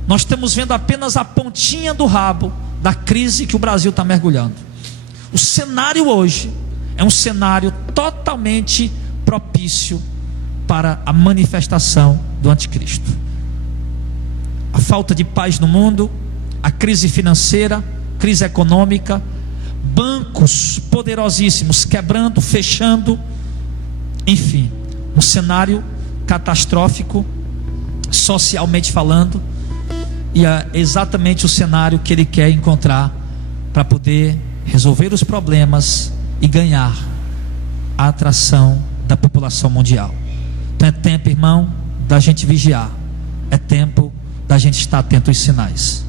nós estamos vendo apenas a pontinha do rabo da crise que o Brasil está mergulhando. O cenário hoje é um cenário totalmente propício para a manifestação do anticristo. A falta de paz no mundo, a crise financeira, crise econômica, bancos poderosíssimos quebrando, fechando, enfim, um cenário catastrófico, socialmente falando, e é exatamente o cenário que ele quer encontrar para poder resolver os problemas e ganhar a atração da população mundial. Então é tempo, irmão, da gente vigiar, é tempo da gente estar atento aos sinais.